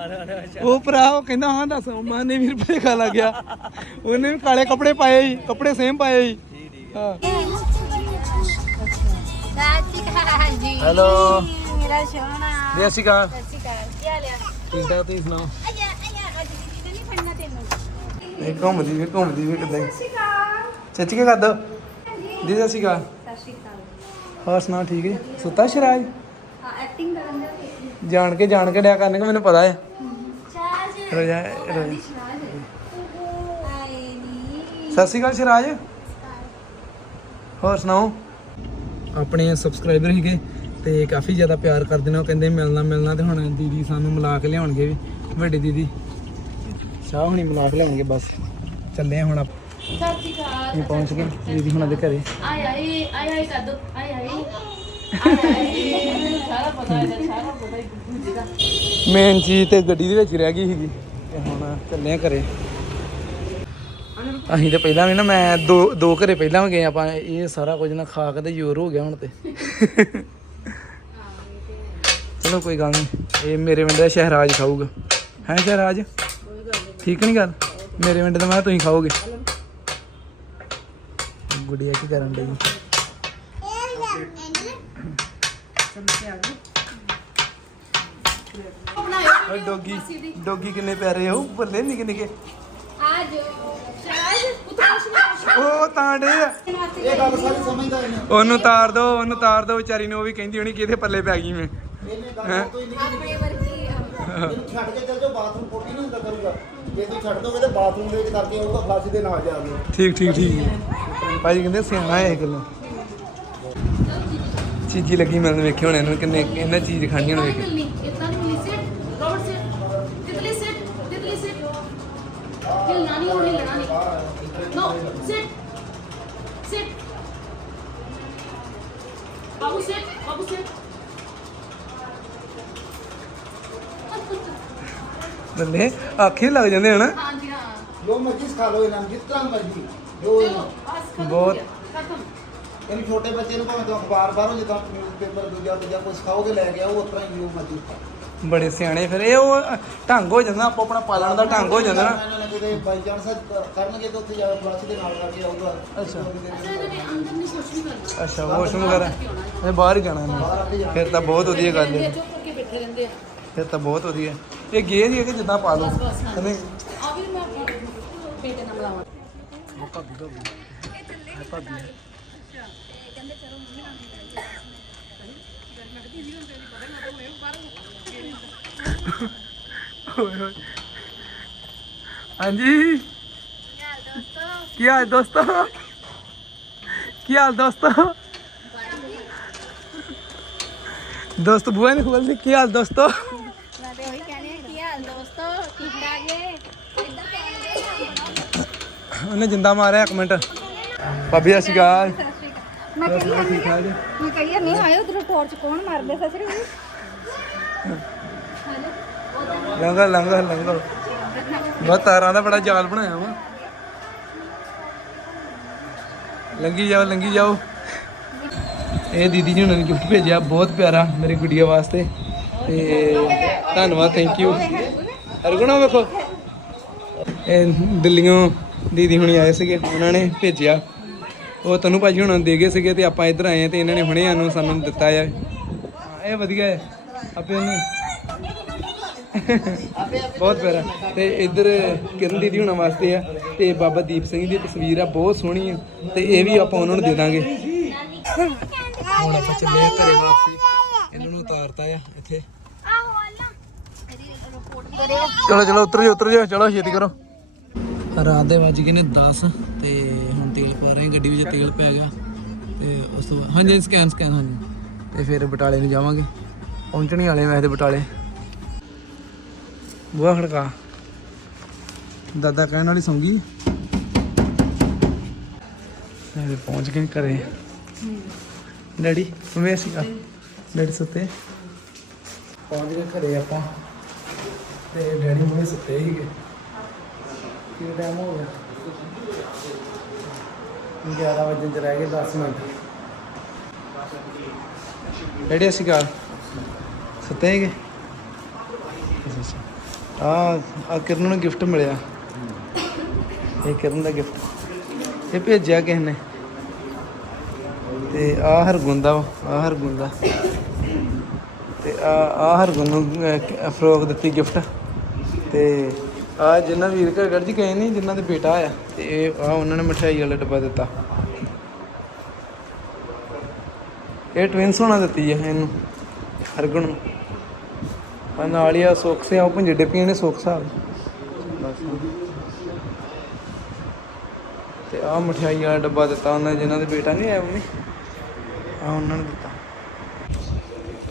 A: ਉਹ ਭਰਾ ਉਹ ਕਹਿੰਦਾ ਹਾਂ ਦੱਸ ਮਾਂ ਨੇ ਵੀਰ ਭੁਲੇਖਾ ਲੱਗ ਗਿਆ। ਉਹਨੇ ਵੀ ਕਾਲੇ ਕੱਪੜੇ ਪਾਏ ਸੀ ਕੱਪੜੇ ਸੇਮ ਪਾਏ ਸੀ। ਹਾਂ।
C: ਸਾਚੀ ਜੀ
A: ਹੈਲੋ।
C: ਮੇਰਾ ਸੋਹਣਾ
A: ਦੇ ਅਸੀਂ ਕਾ
C: ਸੱਚੀ ਕਾਲ ਕੀ ਹਾਲ ਆ
A: ਠੀਕ ਠਾਕ ਤੁਸੀਂ ਸੁਣਾਓ।
C: ਆਇਆ ਆਇਆ ਅੱਜ ਦੀਦੀ ਨੇ ਨਹੀਂ ਫੜਨਾ ਤੈਨੂੰ
A: ਇਹ ਘੁੰਮਦੀ ਵੀ ਘੁੰਮਦੀ ਵੀ ਕਿਦਾਂ ਸੱਚੀ ਕੀ ਕਰਦਾ ਦੀਦੀ ਅਸੀਂ ਕਾ
C: ਸਤਿ ਸ਼੍ਰੀ ਅਕਾਲ।
A: ਹੋਰ ਸੁਣਾ ਠੀਕ ਜੀ? ਸੁੱਤਾ ਸ਼ਰਾਜ?
C: ਐਕਟਿੰਗ ਕਰਨ ਦਾ
A: ਜਾਣ ਕੇ ਜਾਣ ਕੇ ਡਿਆ ਕਰਨੇ ਕਿ ਮੈਨੂੰ ਪਤਾ ਹੈ
C: ਚਾਹ
A: ਰੋਜਾ ਰੋਜੀ
C: ਆਏ ਨੀ
A: ਸਤਿ ਸ਼੍ਰੀ ਅਕਾਲ ਸ਼ਰਾਜ। ਹੋਰ ਸੁਣਾਓ? ਆਪਣੇ ਸਬਸਕ੍ਰਾਈਬਰ ਸੀਗੇ ਤੇ ਕਾਫੀ ਜ਼ਿਆਦਾ ਪਿਆਰ ਕਰਦੇ ਨੇ, ਉਹ ਕਹਿੰਦੇ ਮਿਲਣਾ ਮਿਲਣਾ ਤੇ ਹੁਣ ਦੀਦੀ ਸਾਨੂੰ ਮਿਲਾ ਕੇ ਲਿਆਉਣਗੇ ਵੀ, ਵੱਡੀ ਦੀਦੀ। ਚਾਹ ਹੁਣੀ ਮਿਲਾ ਕੇ ਲਿਆਉਣਗੇ ਬਸ। ਚੱਲੇ ਆ ਹੁਣ ਆਪਾਂ।
C: ਸਤਿ ਸ਼੍ਰੀ ਅਕਾਲ
A: ਪਹੁੰਚ ਗਏ। ਦੀਦੀ ਹੁਣਾਂ ਦੇ ਘਰੇ।
C: ਆਏ ਆਏ ਆਏ ਆਏ ਕਰ ਦੋ। ਆਏ ਆਏ। ਸਾਰਾ ਪਤਾ ਹੈ ਸਾਰਾ ਪਤਾ ਹੈ ਗੁੱਜੇ ਦਾ।
A: ਮੇਨ ਚੀਜ਼ ਤੇ ਗੱਡੀ ਦੇ ਵਿੱਚ ਹੀ ਰਹਿ ਗਈ ਸੀਗੀ। ਤੇ ਹੁਣ ਚੱਲੇ ਆ ਘਰੇ। ਅਸੀਂ ਤੇ ਪਹਿਲਾਂ ਵੀ ਨਾ ਮੈਂ ਦੋ ਦੋ ਘਰੇ ਪਹਿਲਾਂ ਵੀ ਗਏ ਆਪਾਂ ਇਹ ਸਾਰਾ ਕੁਝ ਨਾ ਖਾ ਕੇ ਤੇ ਜ਼ੋਰ ਹੋ ਗਿਆ ਹੁਣ ਤੇ। ਚਲੋ ਕੋਈ ਗੱਲ ਨਹੀਂ ਇਹ ਮੇਰੇ ਵੰਡੇ ਦਾ ਸ਼ਹਿਰਾਜ ਖਾਊਗਾ। ਹੈ ਸ਼ਹਿਰਾਜ? ਠੀਕ ਨਹੀਂ ਗੱਲ? ਮੇਰੇ ਵੰਡੇ ਦਾ ਮੈਂ ਕਿਹਾ ਤੁਸੀਂ ਖਾਓਗੇ। ਗੁੜੀਆ ਕੀ ਕਰਨ ਓਏ ਡੋਗੀ ਡੋਗੀ ਕਿੰਨੇ ਪਿਆਰੇ ਹੋ ਬੱਲੇ ਨਿੱਕੇ ਨਿੱਕੇ
C: ਆ ਜੋ ਸ਼ਾਇਦ
A: ਉਹ ਤਾਂ ਡੇ
G: ਇਹ ਗੱਲ ਸਾਰੀ ਸਮਝਦਾ ਇਹਨੇ
A: ਉਹਨੂੰ ਤਾਰ ਦੋ ਉਹਨੂੰ ਤਾਰ ਦੋ ਵਿਚਾਰੀ ਨੂੰ ਉਹ ਵੀ ਕਹਿੰਦੀ ਹੋਣੀ ਕਿਹਦੇ ਪੱਲੇ ਪੈ ਗਈ ਮੈਂ।
G: ਇਹਨੇ ਗੱਲ ਕੋਈ ਨਹੀਂ
C: ਆਪਣੇ ਵਰਗੀ
G: ਛੱਡ ਕੇ ਚੱਲ ਜਾਓ ਬਾਥਰੂਮ ਪੋਟੀ ਨਹੀਂ ਹੁੰਦਾ ਕਰੂਗਾ ਜੇ ਤੁਸੀਂ ਛੱਡ ਦੋਗੇ ਤਾਂ ਬਾਥਰੂਮ ਦੇ ਵਿੱਚ ਕਰਕੇ ਆਊਗਾ ਫਲਸ਼ ਦੇ ਨਾਲ
A: ਠੀਕ ਠੀਕ ਠੀਕ। ਭਾਈ ਕਹਿੰਦੇ ਸਿਆਣਾ ਹੈ ਇਹ ਗੱਲਾਂ ਚੀਜ਼ੀ ਲੱਗੀ ਮੈਂ ਵੇਖੀ ਹੁਣ ਇਹਨਾਂ ਕਿੰਨੇ ਇਹਨਾਂ ਚੀਜ਼ ਖਾਣੀ ਹੁਣ ਵੇਖੀ। ਬੱਲੇ ਆਖੇ ਲੱਗ ਜਾਂਦੇ ਹਨ।
H: ਹਾਂਜੀ ਹਾਂ।
G: ਜੋ ਮਰਜ਼ੀ ਖਾ ਲਓ ਇਹਨਾਂ ਜਿਸ ਮਰਜ਼ੀ।
H: ਬਹੁਤ
G: ਬਹੁਤ- ਛੋਟੇ ਬੱਚੇ ਨੂੰ ਭਾਵੇਂ ਤੋਂ ਅਖਬਾਰ ਬਾਹਰੋਂ ਜਿੱਦਾਂ ਨਿਊਜ਼ਪੇਪਰ ਦੂਜਾ ਦੂਜਾ ਕੁਝ ਖਾਓਗੇ ਲੈ ਕੇ ਆਓ ਉਸ ਤਰ੍ਹਾਂ ਹੀ ਜੋ ਮਰਜ਼ੀ
A: ਬੜੇ ਸਿਆਣੇ ਫਿਰ ਇਹ ਉਹ ਢੰਗ ਹੋ ਜਾਂਦਾ ਆਪੋ ਆਪਣਾ ਪਾਲਣ ਦਾ ਢੰਗ ਹੋ ਜਾਂਦਾ ਨਾ।
G: ਨਾ ਕਿਤੇ ਬਾਈ ਚਾਂਸ ਕਰਨਗੇ ਤਾਂ ਉੱਥੇ ਜਾ ਕੇ ਦੇ ਨਾਲ ਕਰਕੇ ਆਊਗਾ।
A: ਅੱਛਾ।
H: ਅਸਾਂ ਇਹਨਾਂ
A: ਨੇ ਅੰਦਰ ਵਗੈਰਾ। ਇਹ ਬਾਹਰ ਜਾਣਾ ਬਾਹਰ ਫਿਰ ਤਾਂ ਬਹੁਤ ਵਧੀਆ ਗੱਲ ਹੈ। ਫਿਰ ਤਾਂ ਬਹੁਤ ਵਧੀਆ। ਇਹ ਗੇਰ ਹੀ ਹੈ ਕਿ ਜਿੱਦਾਂ ਪਾ ਲਓ।
H: ਬਸ,
A: ਓਏ ਹੋਏ ਹਾਂਜੀ ਕੀ ਹਾਲ ਦੋਸਤੋ ਕੀ ਹਾਲ ਦੋਸਤੋ ਦੋਸਤ ਬੁਆ ਨੇ ਖੋਲ ਦੀ ਕੀ ਹਾਲ ਦੋਸਤੋ
C: ਮੈਂ ਤੇ ਉਹੀ ਕਹਿੰਦੀ ਹਾਂ ਕੀ ਹਾਲ ਦੋਸਤੋ ਠੀਕ ਠਾਕ ਜੇ
A: ਉਹਨੇ ਜਿੰਦਾ ਮਾਰਿਆ ਇੱਕ ਮਿੰਟ। ਭਾਬੀ ਅਸੀਂ ਗਾਲ
C: ਮੈਂ ਕਹੀ ਮੈਂ ਕਹੀ ਨਹੀਂ ਆਏ ਉਧਰ ਟੋਰਚ ਕੌਣ ਮਾਰਦੇ ਸਸਰੀ
A: ਲੰਗਾ ਲੰਗਾ ਲੰਗਾ ਬਹੁਤ ਤਾਰਾਂ ਦਾ ਬੜਾ ਜਾਲ ਬਣਾਇਆ ਵਾ। ਲੰਗੀ ਜਾਓ ਲੰਗੀ ਜਾਓ। ਇਹ ਦੀਦੀ ਜੀ ਉਹਨਾਂ ਨੇ ਗਿਫਟ ਭੇਜਿਆ ਬਹੁਤ ਪਿਆਰਾ ਮੇਰੀ ਗੁੱਡੀਆ ਵਾਸਤੇ। ਤੇ ਧੰਨਵਾਦ ਥੈਂਕ ਯੂ ਅਰਗੁਣਾ ਵੇਖੋ। ਇਹ ਦਿੱਲੀੋਂ ਦੀਦੀ ਹੁਣੀ ਆਏ ਸੀਗੇ ਉਹਨਾਂ ਨੇ ਭੇਜਿਆ। ਉਹ ਤੈਨੂੰ ਭਾਜੀ ਹੁਣਾਂ ਦੇ ਗਏ ਸੀਗੇ ਤੇ ਆਪਾਂ ਇੱਧਰ ਆਏ ਆ ਤੇ ਇਹਨਾਂ ਨੇ ਹੁਣੇ ਸਾਨੂੰ ਸਾਨੂੰ ਦਿੱਤਾ ਆ। ਹਾਂ, ਇਹ ਵਧੀਆ ਹੈ ਆਪੇ ਉਹਨੇ ਬਹੁਤ ਪਿਆਰਾ। ਤੇ ਇੱਧਰ ਕਿਰਨ ਦੀਦੀ ਹੁਣਾਂ ਵਾਸਤੇ ਆ ਤੇ ਬਾਬਾ ਦੀਪ ਸਿੰਘ ਦੀ ਤਸਵੀਰ ਆ ਬਹੁਤ ਸੋਹਣੀ ਆ। ਤੇ ਇਹ ਵੀ ਆਪਾਂ ਉਹਨਾਂ ਨੂੰ ਦੇ ਦਾਂਗੇ। ਹੁਣ ਆਪਾਂ ਚੱਲੇ ਆ ਘਰੇ ਵਾਪਸੀ। ਇਹਨਾਂ ਨੂੰ ਉਤਾਰਤਾ ਆ ਇੱਥੇ। ਚਲੋ ਚਲੋ ਉਤਰ ਜਾਓ ਉਤਰ ਜਾਓ। ਚਲੋ ਛੇਤੀ ਕਰੋ। ਰਾਤ ਦੇ ਵੱਜ ਗਏ ਨੇ 10 ਤੇ ਹੁਣ ਤੇਲ ਪਾ ਰਹੇ ਗੱਡੀ ਵਿੱਚ ਤੇਲ ਪੈ ਗਿਆ ਤੇ ਉਸ ਤੋਂ ਬਾਅਦ ਹਾਂਜੀ ਸਕੈਨ ਸਕੈਨ ਹਾਂਜੀ। ਤੇ ਫਿਰ ਬਟਾਲੇ ਨੂੰ ਜਾਵਾਂਗੇ। ਪਹੁੰਚਣੀ ਵਾਲੇ ਵੈਸੇ ਬਟਾਲੇ। ਬੂਹਾ ਖੜਕਾ। ਦਾਦਾ ਕਹਿਣ ਵਾਲੀ ਸੌਂਗੀ। ਪਹੁੰਚ ਗਏ ਘਰੇ। ਡੈਡੀ, ਕਿਵੇਂ ਸੀਗਾ? ਡੈਡੀ ਸੁੱਤੇ। ਪਹੁੰਚ ਗਏ ਘਰੇ ਆਪਾਂ। ਤੇ ਡੈਡੀ ਮੁੰਡੇ ਸੁੱਤੇ ਸੀਗੇ। ਕਿੰਨਾ ਟਾਈਮ ਹੋ ਗਿਆ? 11 ਵਜੇ ਚ ਰਹਿ ਗਏ 10 ਮਿੰਟ। ਡੈਡੀ ਅਸੀਂ ਕਾ ਸੁੱਤੇ ਸੀਗੇ ਆ ਆ ਕਿਰਨ ਨੂੰ ਗਿਫਟ ਮਿਲਿਆ। ਇਹ ਕਿਰਨ ਦਾ ਗਿਫਟ ਇਹ ਭੇਜਿਆ ਕਿਸ ਨੇ। ਤੇ ਆ ਹਰਗੁੰਦਾ ਆ ਹਰਗੁੰਦਾ ਤੇ ਆ ਆ ਹਰਗੁੰਦ ਨੂੰ ਫਰੋਕ ਦਿੱਤੀ ਗਿਫਟ ਤੇ ਆ ਜਿਨ੍ਹਾਂ ਵੀਰ ਘਰ ਜੀ ਗਏ ਨਹੀਂ ਜਿਨ੍ਹਾਂ ਦੇ ਬੇਟਾ ਆ ਤੇ ਇਹ ਆ ਉਹਨਾਂ ਨੇ ਮਠਿਆਈ ਵਾਲਾ ਡੱਬਾ ਦਿੱਤਾ। ਇਹ ਟਵਿੰਸ ਹੋਣਾ ਦਿੱਤੀ ਹੈ ਇਹਨੂੰ, ਹਰਗੁਣ ਨੂੰ। ਆ ਨਾਲ ਹੀ ਆ ਸੋਕਸੇ ਆ ਉਹ ਪੰਜੜੇ ਪੀਣੇ ਨੇ ਸੋਕਸਾ ਬਸ ਤੇ ਆ ਮਠਿਆਈ ਵਾਲਾ ਡੱਬਾ ਦਿੱਤਾ ਉਹਨਾਂ ਜਿਨ੍ਹਾਂ ਦੇ ਬੇਟਾ ਨਹੀਂ ਆਇਆ ਮੰਮੀ ਆ ਉਹਨਾਂ ਨੇ ਦਿੱਤਾ।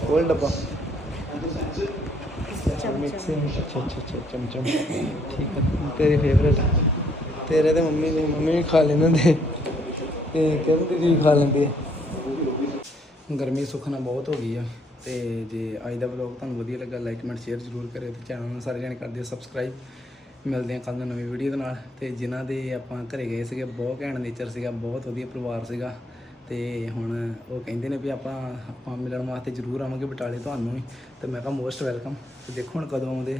A: ਕੋਲ ਡੱਬਾ। ਮਿਕਸਿੰਗ ਅੱਛਾ ਅੱਛਾ ਅੱਛਾ ਚਮਚਮ ਠੀਕ ਹੈ ਤੇਰੀ ਫੇਵਰੇਟ ਤੇਰੇ ਤੇ ਮੰਮੀ ਨੇ ਮੰਮੀ ਵੀ ਖਾ ਲੈਂਦੇ ਤੇ ਕਿਰਨ ਦੀਦੀ ਵੀ ਖਾ ਲੈਂਦੇ? ਹੈ ਗਰਮੀ ਸੁਖਣਾ ਬਹੁਤ ਹੋ ਗਈ ਆ। ਤੇ ਜੇ ਅੱਜ ਦਾ ਵਲੌਗ ਤੁਹਾਨੂੰ ਵਧੀਆ ਲੱਗਾ ਲਾਈਕ ਕਮੈਂਟ ਸ਼ੇਅਰ ਜ਼ਰੂਰ ਕਰਿਓ ਤੇ ਚੈਨਲ ਨੂੰ ਸਾਰੇ ਜਣੇ ਕਰ ਦਿਓ ਸਬਸਕ੍ਰਾਈਬ ਮਿਲਦੇ ਹਾਂ ਕੱਲ੍ਹ ਨੂੰ ਨਵੀਂ ਵੀਡੀਓ ਦੇ ਨਾਲ। ਤੇ ਜਿਨ੍ਹਾਂ ਦੇ ਆਪਾਂ ਘਰੇ ਗਏ ਸੀਗੇ, ਬਹੁਤ ਘੈਂਟ ਨੇਚਰ ਸੀਗਾ, ਬਹੁਤ ਵਧੀਆ ਪਰਿਵਾਰ ਸੀਗਾ। ਤੇ ਹੁਣ ਉਹ ਕਹਿੰਦੇ ਨੇ ਵੀ ਆਪਾਂ ਆਪਾਂ ਮਿਲਣ ਵਾਸਤੇ ਜ਼ਰੂਰ ਆਵਾਂਗੇ ਬਟਾਲੇ ਤੁਹਾਨੂੰ ਵੀ। ਤੇ ਮੈਂ ਕਿਹਾ ਮੋਸਟ ਵੈਲਕਮ ਤੇ ਦੇਖੋ ਹੁਣ ਕਦੋਂ ਆਉਂਦੇ